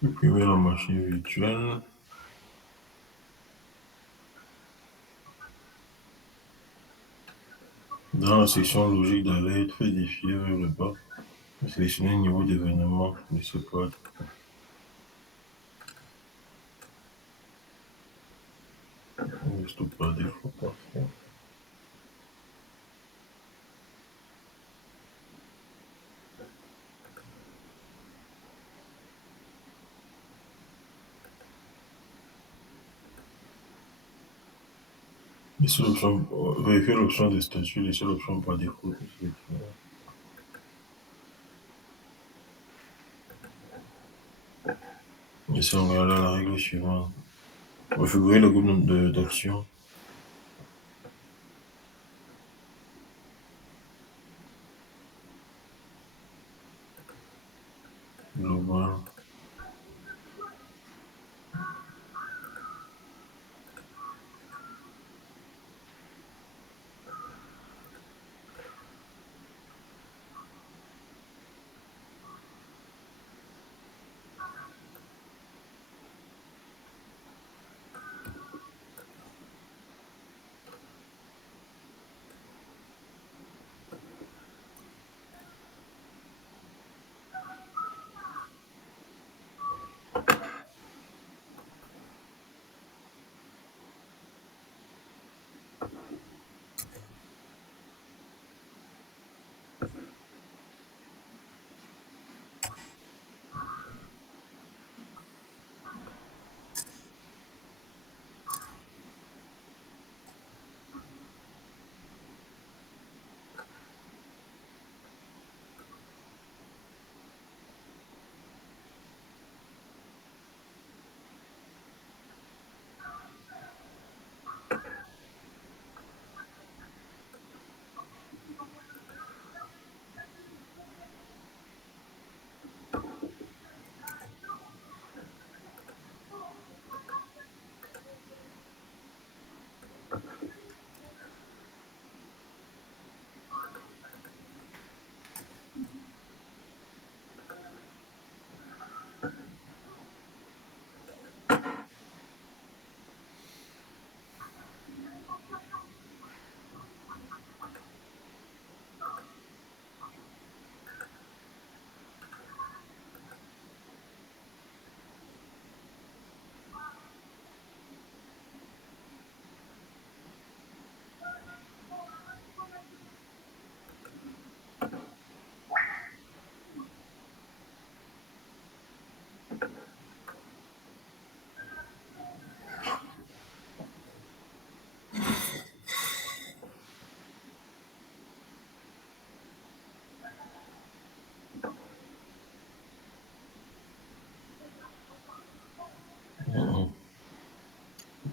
Supprimer la machine virtuelle. Dans la section logique d'alerte, faites défiler vers le bas. Sélectionnez le niveau d'événement de ce code. On ne stocke par défaut, parfait. Laissez l'option, vérifiez l'option de statut, laissez l'option par défaut. Laissez regarder la règle suivante. Configurez le groupe d'actions. Global.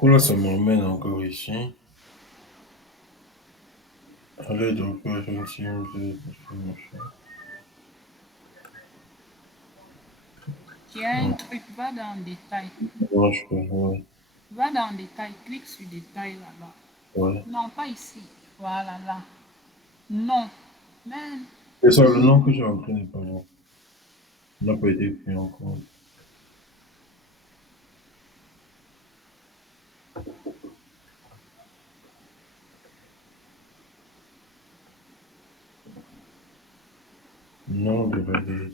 coup, là, ça m'emmène encore ici. À l'aide de l'opération team de machin. Tu as un truc, va dans détail. Non, je peux, ouais. Va dans détail, clique sur détail là-bas. Ouais. Non, pas ici. Voilà, là. Non. Mais C'est ça, le nom que j'ai entré n'est pas bon. Il n'a pas été pris en compte. Nom de valise.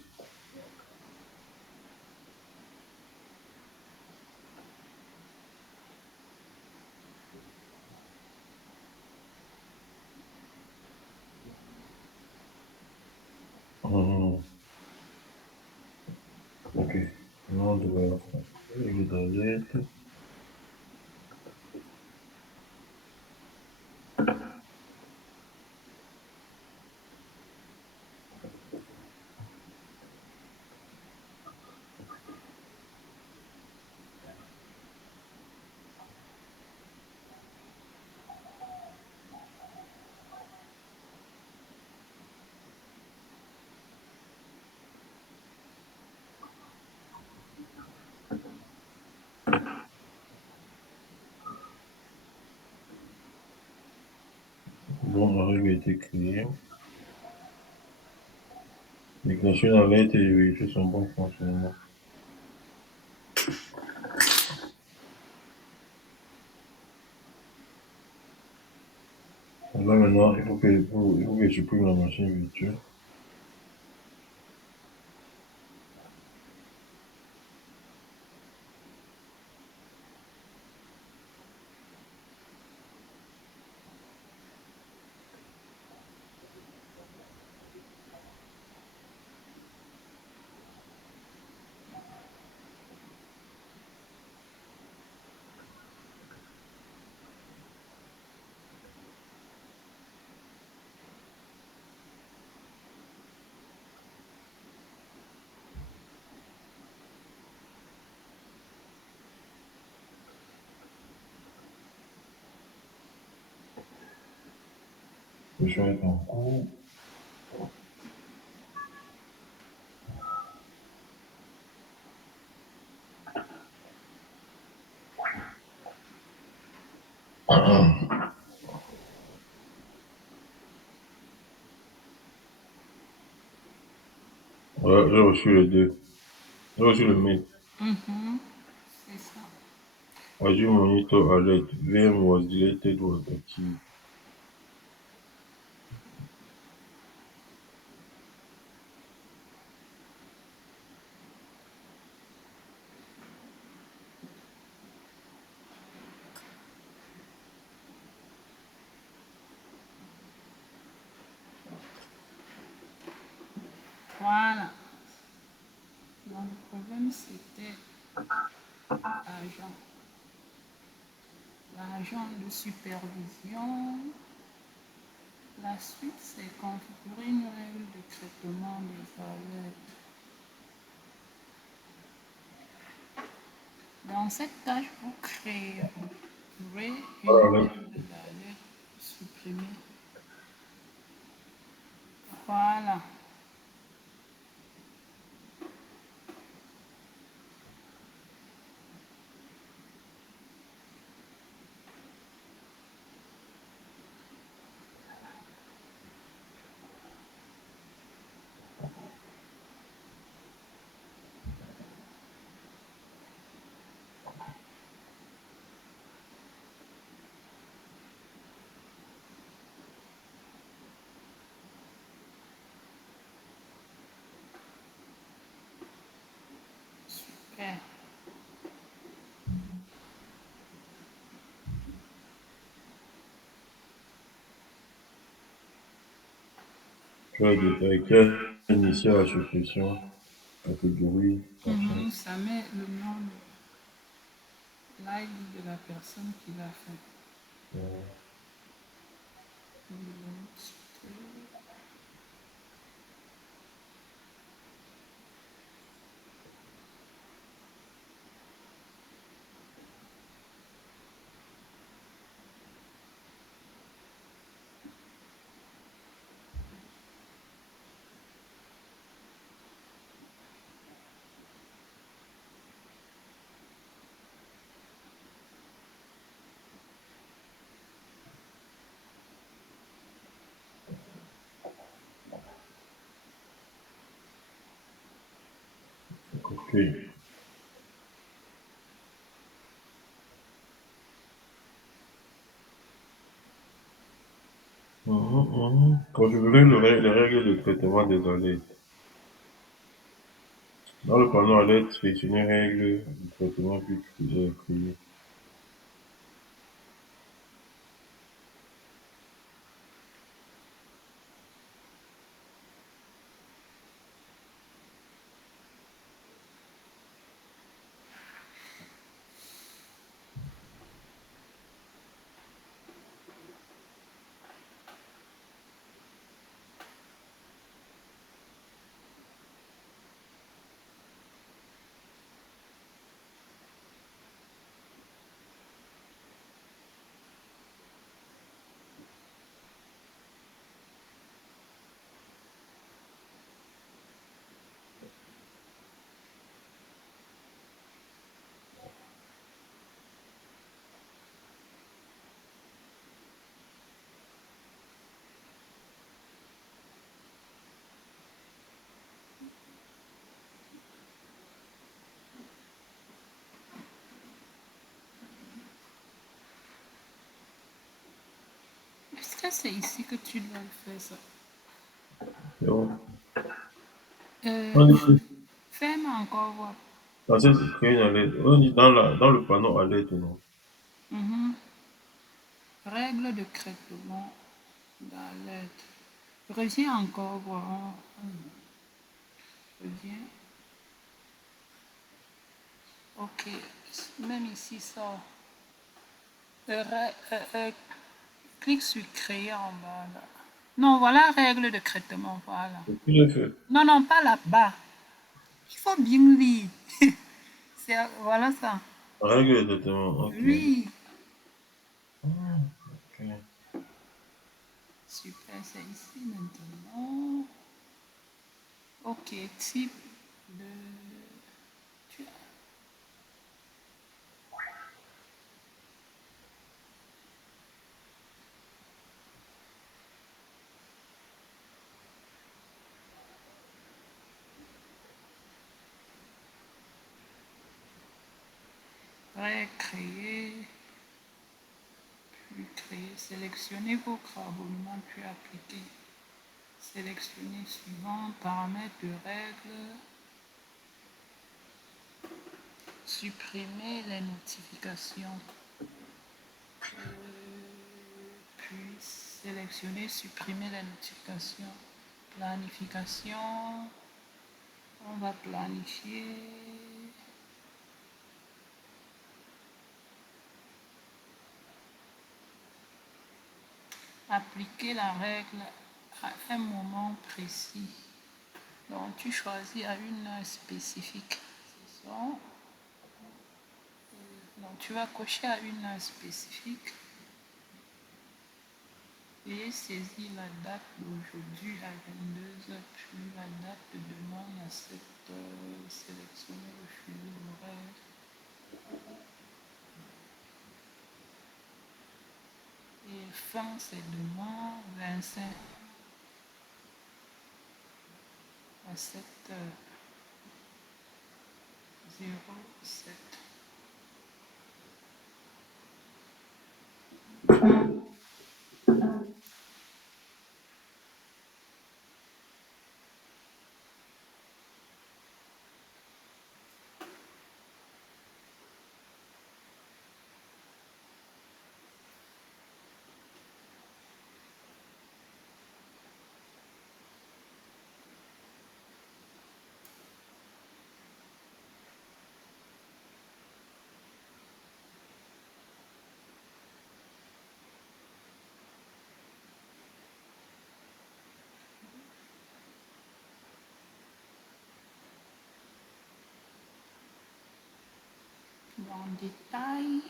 Hum, ok. Nom de valise. Il est dans lettre. Bon, la règle a été créée. Déclencher la lettre et vérifier son bon fonctionnement. Là, maintenant, il faut que je supprime la machine virtuelle. Le choix est en cours. Ouais, j'ai reçu les deux. J'ai reçu le mail. c'est ça. Azure Monitor alert. VM was deleted was active. Voilà. Donc, le problème, c'était l'agent. L'agent de supervision. La suite, c'est configurer une règle de traitement des alertes. Dans cette tâche, vous créerez une Voilà, règle d'alerte supprimée. Voilà. Super. tu as détaillé quel initié à la suppression, catégorie, machin. Ça met le nom de l'ID de la personne qui l'a fait. Ok. Configurer les règles de traitement des alertes. Dans le panneau alerte, sélectionnez règles de traitement puis créer. Est-ce que c'est ici que tu dois le faire ça? C'est bon. Euh, On dit, Fais-moi encore voir. censé créer une alerte. On dit dans le panneau alerte, non? Mhm. Règle de traitement d'alerte. Reviens encore voir. Reviens. Ok. Même ici, ça. Clique sur créer en bas là. Non, voilà règle de traitement. Voilà. Et puis j'ai fait. Non, non, pas là-bas. Il faut bien lire. Voilà ça. Règle de traitement, ok. Oui. Ok. Super, c'est ici maintenant. Ok, type de... tu- Créer, puis créer, sélectionnez votre abonnement, puis appliquer. Sélectionnez suivant, paramètres de règles, supprimer les notifications. Puis sélectionner, supprimer les notifications. Planification, on va planifier. Appliquer la règle à un moment précis. Donc tu choisis à une heure spécifique. C'est ça. Donc tu vas cocher à une heure spécifique. Et saisir la date d'aujourd'hui à 22 heures, puis la date de demain à 7 heures. Sélectionner le fuseau horaire. Et fin, c'est demain 25 à 7h07. Dans détail,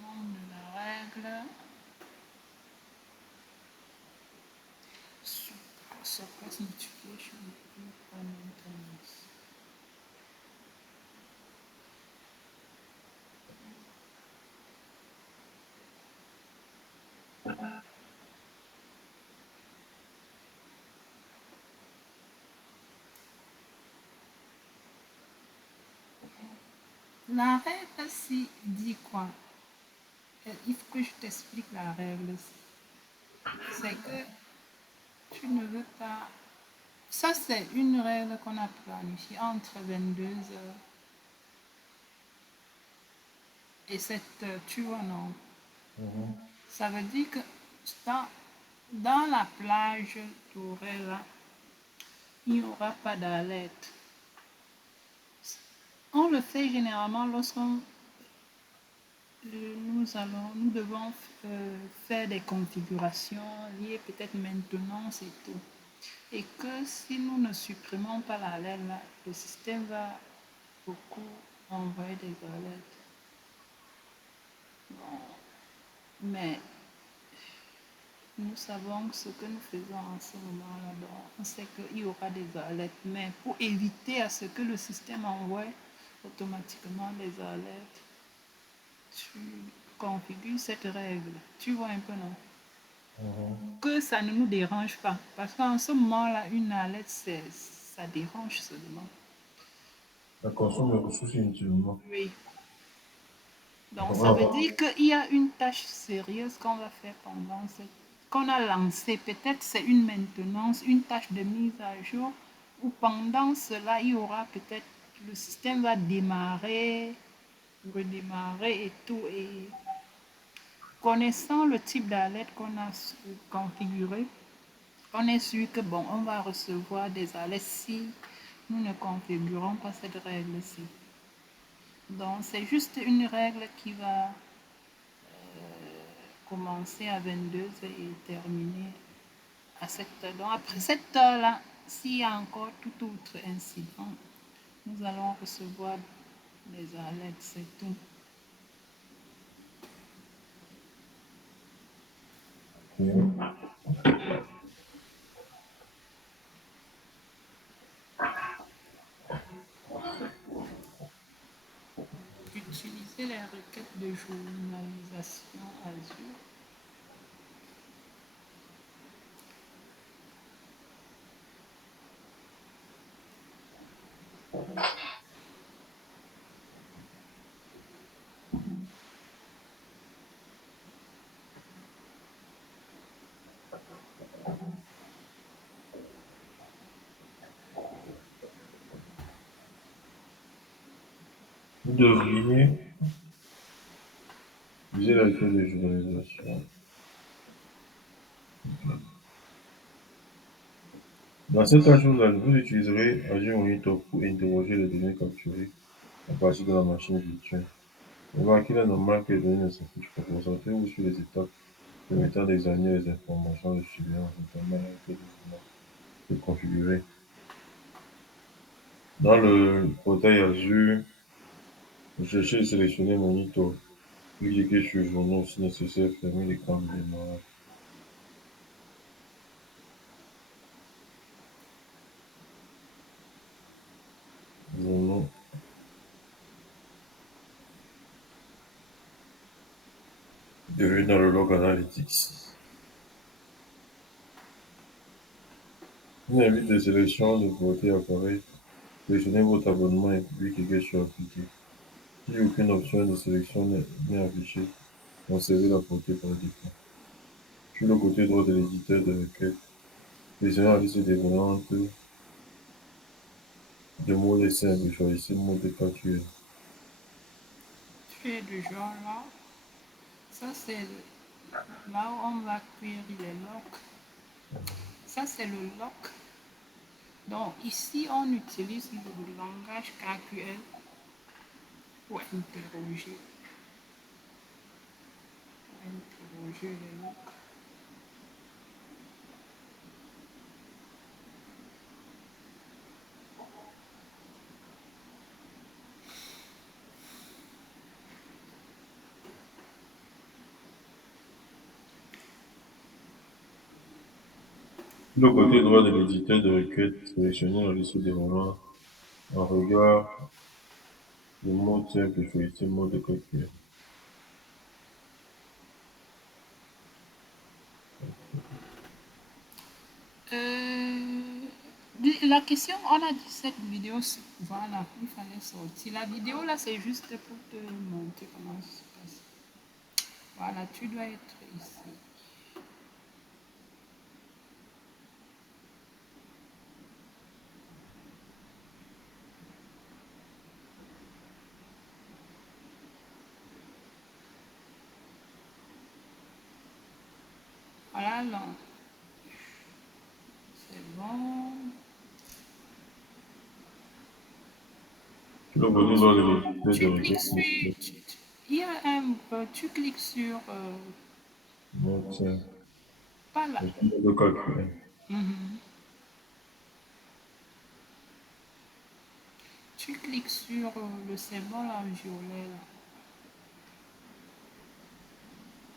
nom de la règle, surface notification on maintenance. La règle, si, dit quoi? Il faut que je t'explique la règle. C'est que tu ne veux pas. Ça, c'est une règle qu'on a planifiée entre 22 heures et 7 heures, tu vois, non? Mhm. Ça veut dire que dans, dans la plage dorée, là, il n'y aura pas d'alerte. On le fait généralement lorsqu'on nous devons faire des configurations liées peut-être maintenance et tout. Et que si nous ne supprimons pas l'alerte, là, le système va beaucoup envoyer des alertes. Bon, mais nous savons ce que nous faisons en ce moment-là. Donc, on sait qu'il y aura des alertes. Mais pour éviter à ce que le système envoie automatiquement des alertes, tu configures cette règle. Tu vois un peu, non? Mhm. Que ça ne nous dérange pas. Parce qu'en ce moment-là, une alerte, ça dérange seulement. Ça consomme les ressources inutilement. Oui. Donc, ça veut Voilà. dire qu'il y a une tâche sérieuse qu'on va faire pendant cette qu'on a lancée. Peut-être c'est une maintenance, une tâche de mise à jour, ou pendant cela, il y aura peut-être le système va démarrer, redémarrer et tout. Et connaissant le type d'alerte qu'on a configuré, on est sûr que bon, on va recevoir des alertes si nous ne configurons pas cette règle-ci. Donc, c'est juste une règle qui va commencer à 22 heures et terminer à 7 heures. Donc après cette heure-là, s'il y a encore tout autre incident, nous allons recevoir des alertes, c'est tout. Ok. Utiliser les requêtes de journalisation Azure. Vous devriez utiliser la méthode de journalisation. Dans cette ajout-là, vous utiliserez Azure Monitor pour interroger les données capturées à partir de la machine virtuelle. Remarquez la normal que les données ne s'affichent pas. Concentrez-vous sur les étapes permettant d'examiner les informations de surveillance, notamment la méthode de configurer. Dans le portail Azure, vous cherchez et sélectionnez Monitor. Puis cliquez sur Journaux si nécessaire, fermez l'écran de démarrage. Journaux. Bienvenue dans le log Analytics. Une invite de sélection de portail apparaît. Sélectionnez votre abonnement et puis cliquez sur Appliquer. Si aucune option de sélection n'est affichée, conservez la portée par défaut. Sur le côté droit de l'éditeur de requête, sélectionnez la liste des variantes de mots et simples. Choisissez mot de capture. Tu es du genre là. Ça, c'est là où on va query les logs. Ça, c'est le log. Donc, ici, on utilise le langage KQL pour interroger les logs. Sur le côté droit de l'éditeur de requête, sélectionnez la liste des moments en regard du mot simple et choisissez mot de calcul. Euh, La question, on a dit cette vidéo, voilà, il fallait sortir. La vidéo là, c'est juste pour te montrer comment ça se passe. Voilà, tu dois être ici. Voilà, là. C'est bon. Tu dois venir voir les résultats Tu de cliques requête sur. sélectionnée. Il y a tu cliques sur. Donc, c'est Pas là. le champ de calcul. Mhm. Tu cliques sur le symbole en violet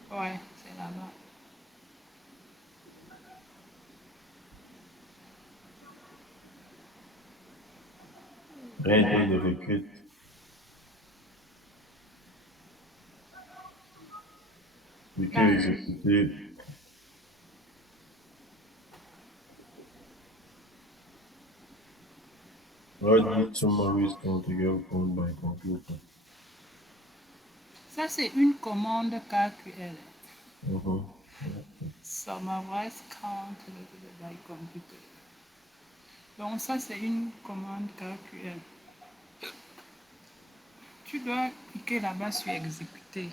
là. Ouais, c'est là-bas. Réintègre de requête. Cliquez Là. exécuter. Right git summaries configure found by computer. Ça, c'est une commande KQL. Mhm. Summarize count by computer. Donc, ça, c'est une commande KQL. Tu dois cliquer là-bas sur exécuter.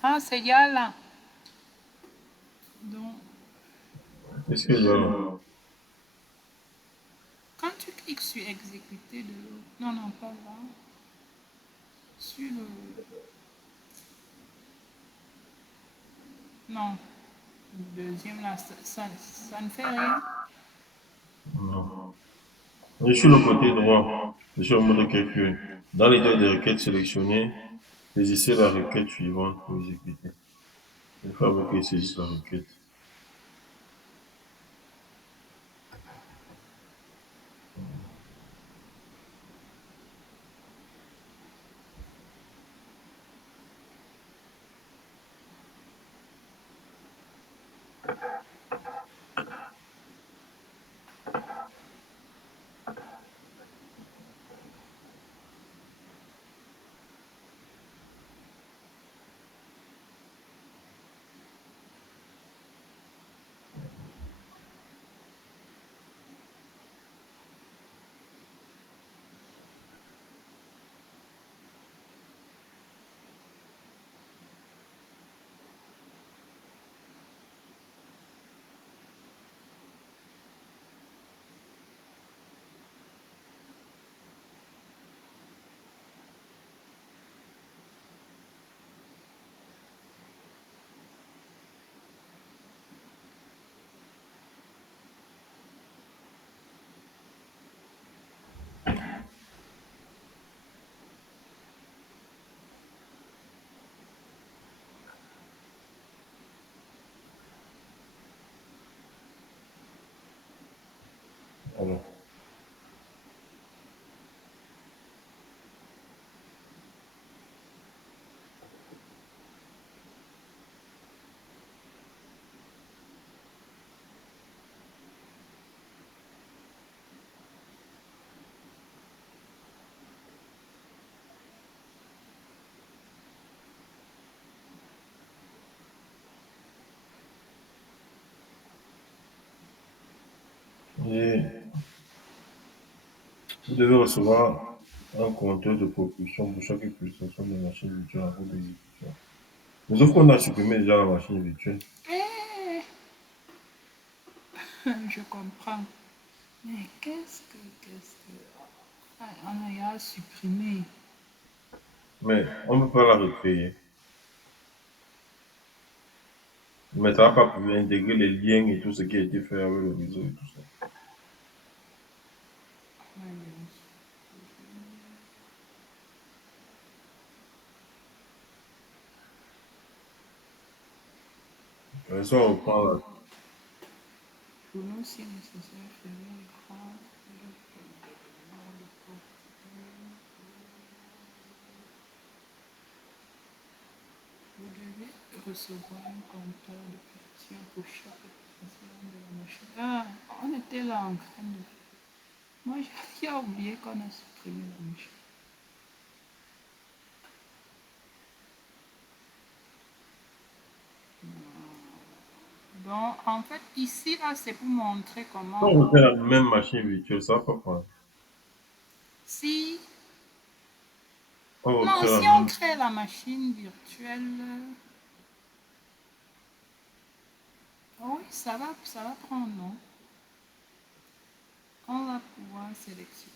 Ah, c'est là. Donc, Qu'est-ce qu'il y a là? quand tu cliques sur exécuter de l'autre, non, non, pas là, sur le, non, le deuxième là, ça ne fait rien. Non. Je suis le côté droit. Je suis en mode calcul. Dans les tailles de requêtes sélectionnées, saisissez la requête suivante pour exécuter. Il faut avoir qu'il saisisse la requête. Alors, et vous devez recevoir un compteur de propulsion pour chaque pulsation de machine virtuelle en cours d'exécution. Mais sauf qu'on a supprimé déjà la machine virtuelle. Eh, je comprends. Mais qu'est-ce que... Ah, on a supprimé. Mais on ne peut pas la recréer. Mais ça n'a pas pu intégrer les liens et tout ce qui a été fait avec le réseau et tout ça. Mais ça, on reprend là. Pour nous, si nécessaire, fermer l'écran. Vous devez recevoir un compteur de question pour chaque Ah, on était là en train de... Moi, j'ai oublié qu'on a supprimé la machine. Donc, en fait, ici, là, c'est pour montrer comment... On refait la même machine virtuelle, ça va pas prendre. Si... On Non, refait la si on même. crée la machine virtuelle... Oui, ça va prendre, non? On va pouvoir sélectionner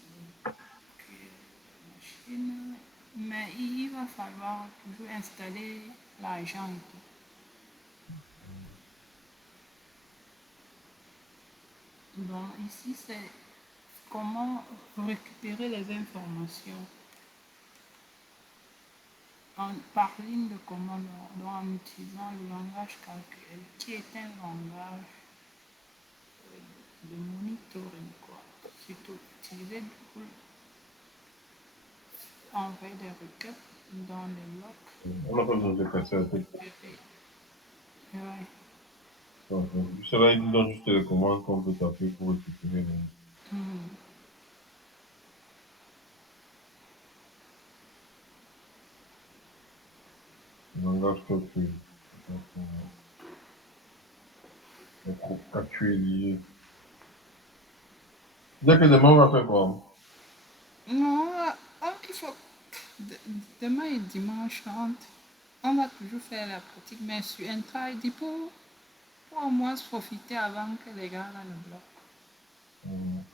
créer la machine, mais il va falloir toujours installer l'argent et tout. Donc ici, c'est comment récupérer les informations par ligne de commande, donc en utilisant le langage calculé, qui est un langage de monitoring, quoi. Surtout utilisé pour envoyer des requêtes dans les logs. On n'a pas besoin de casser la tête. Ouais. Cela, il nous donne juste les commandes qu'on peut taper pour récupérer Mhm. le langage calculé. Actualisé. Dès que demain, on va faire quoi? Non, il faut. Demain et dimanche, on va toujours faire la pratique, mais sur un travail dit pour au moins se profiter avant que les gars là ne bloquent.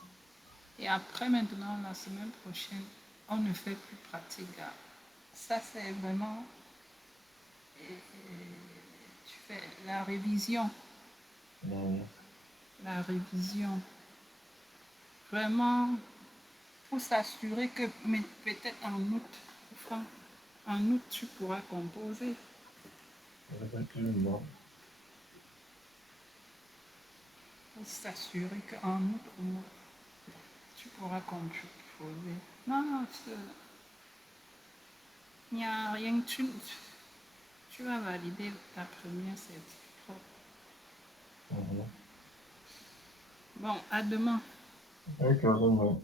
Et après, maintenant, la semaine prochaine, on ne fait plus pratique. Gars. Ça, c'est vraiment. Tu fais la révision. La révision. Vraiment, pour s'assurer que, mais peut-être en août, enfin, en août, tu pourras composer. Effectivement. Pour s'assurer qu'en août au moins, tu pourras composer. Non, non, il n'y a rien. Tu vas valider ta première certificat. Bon, à demain. Ok, demain.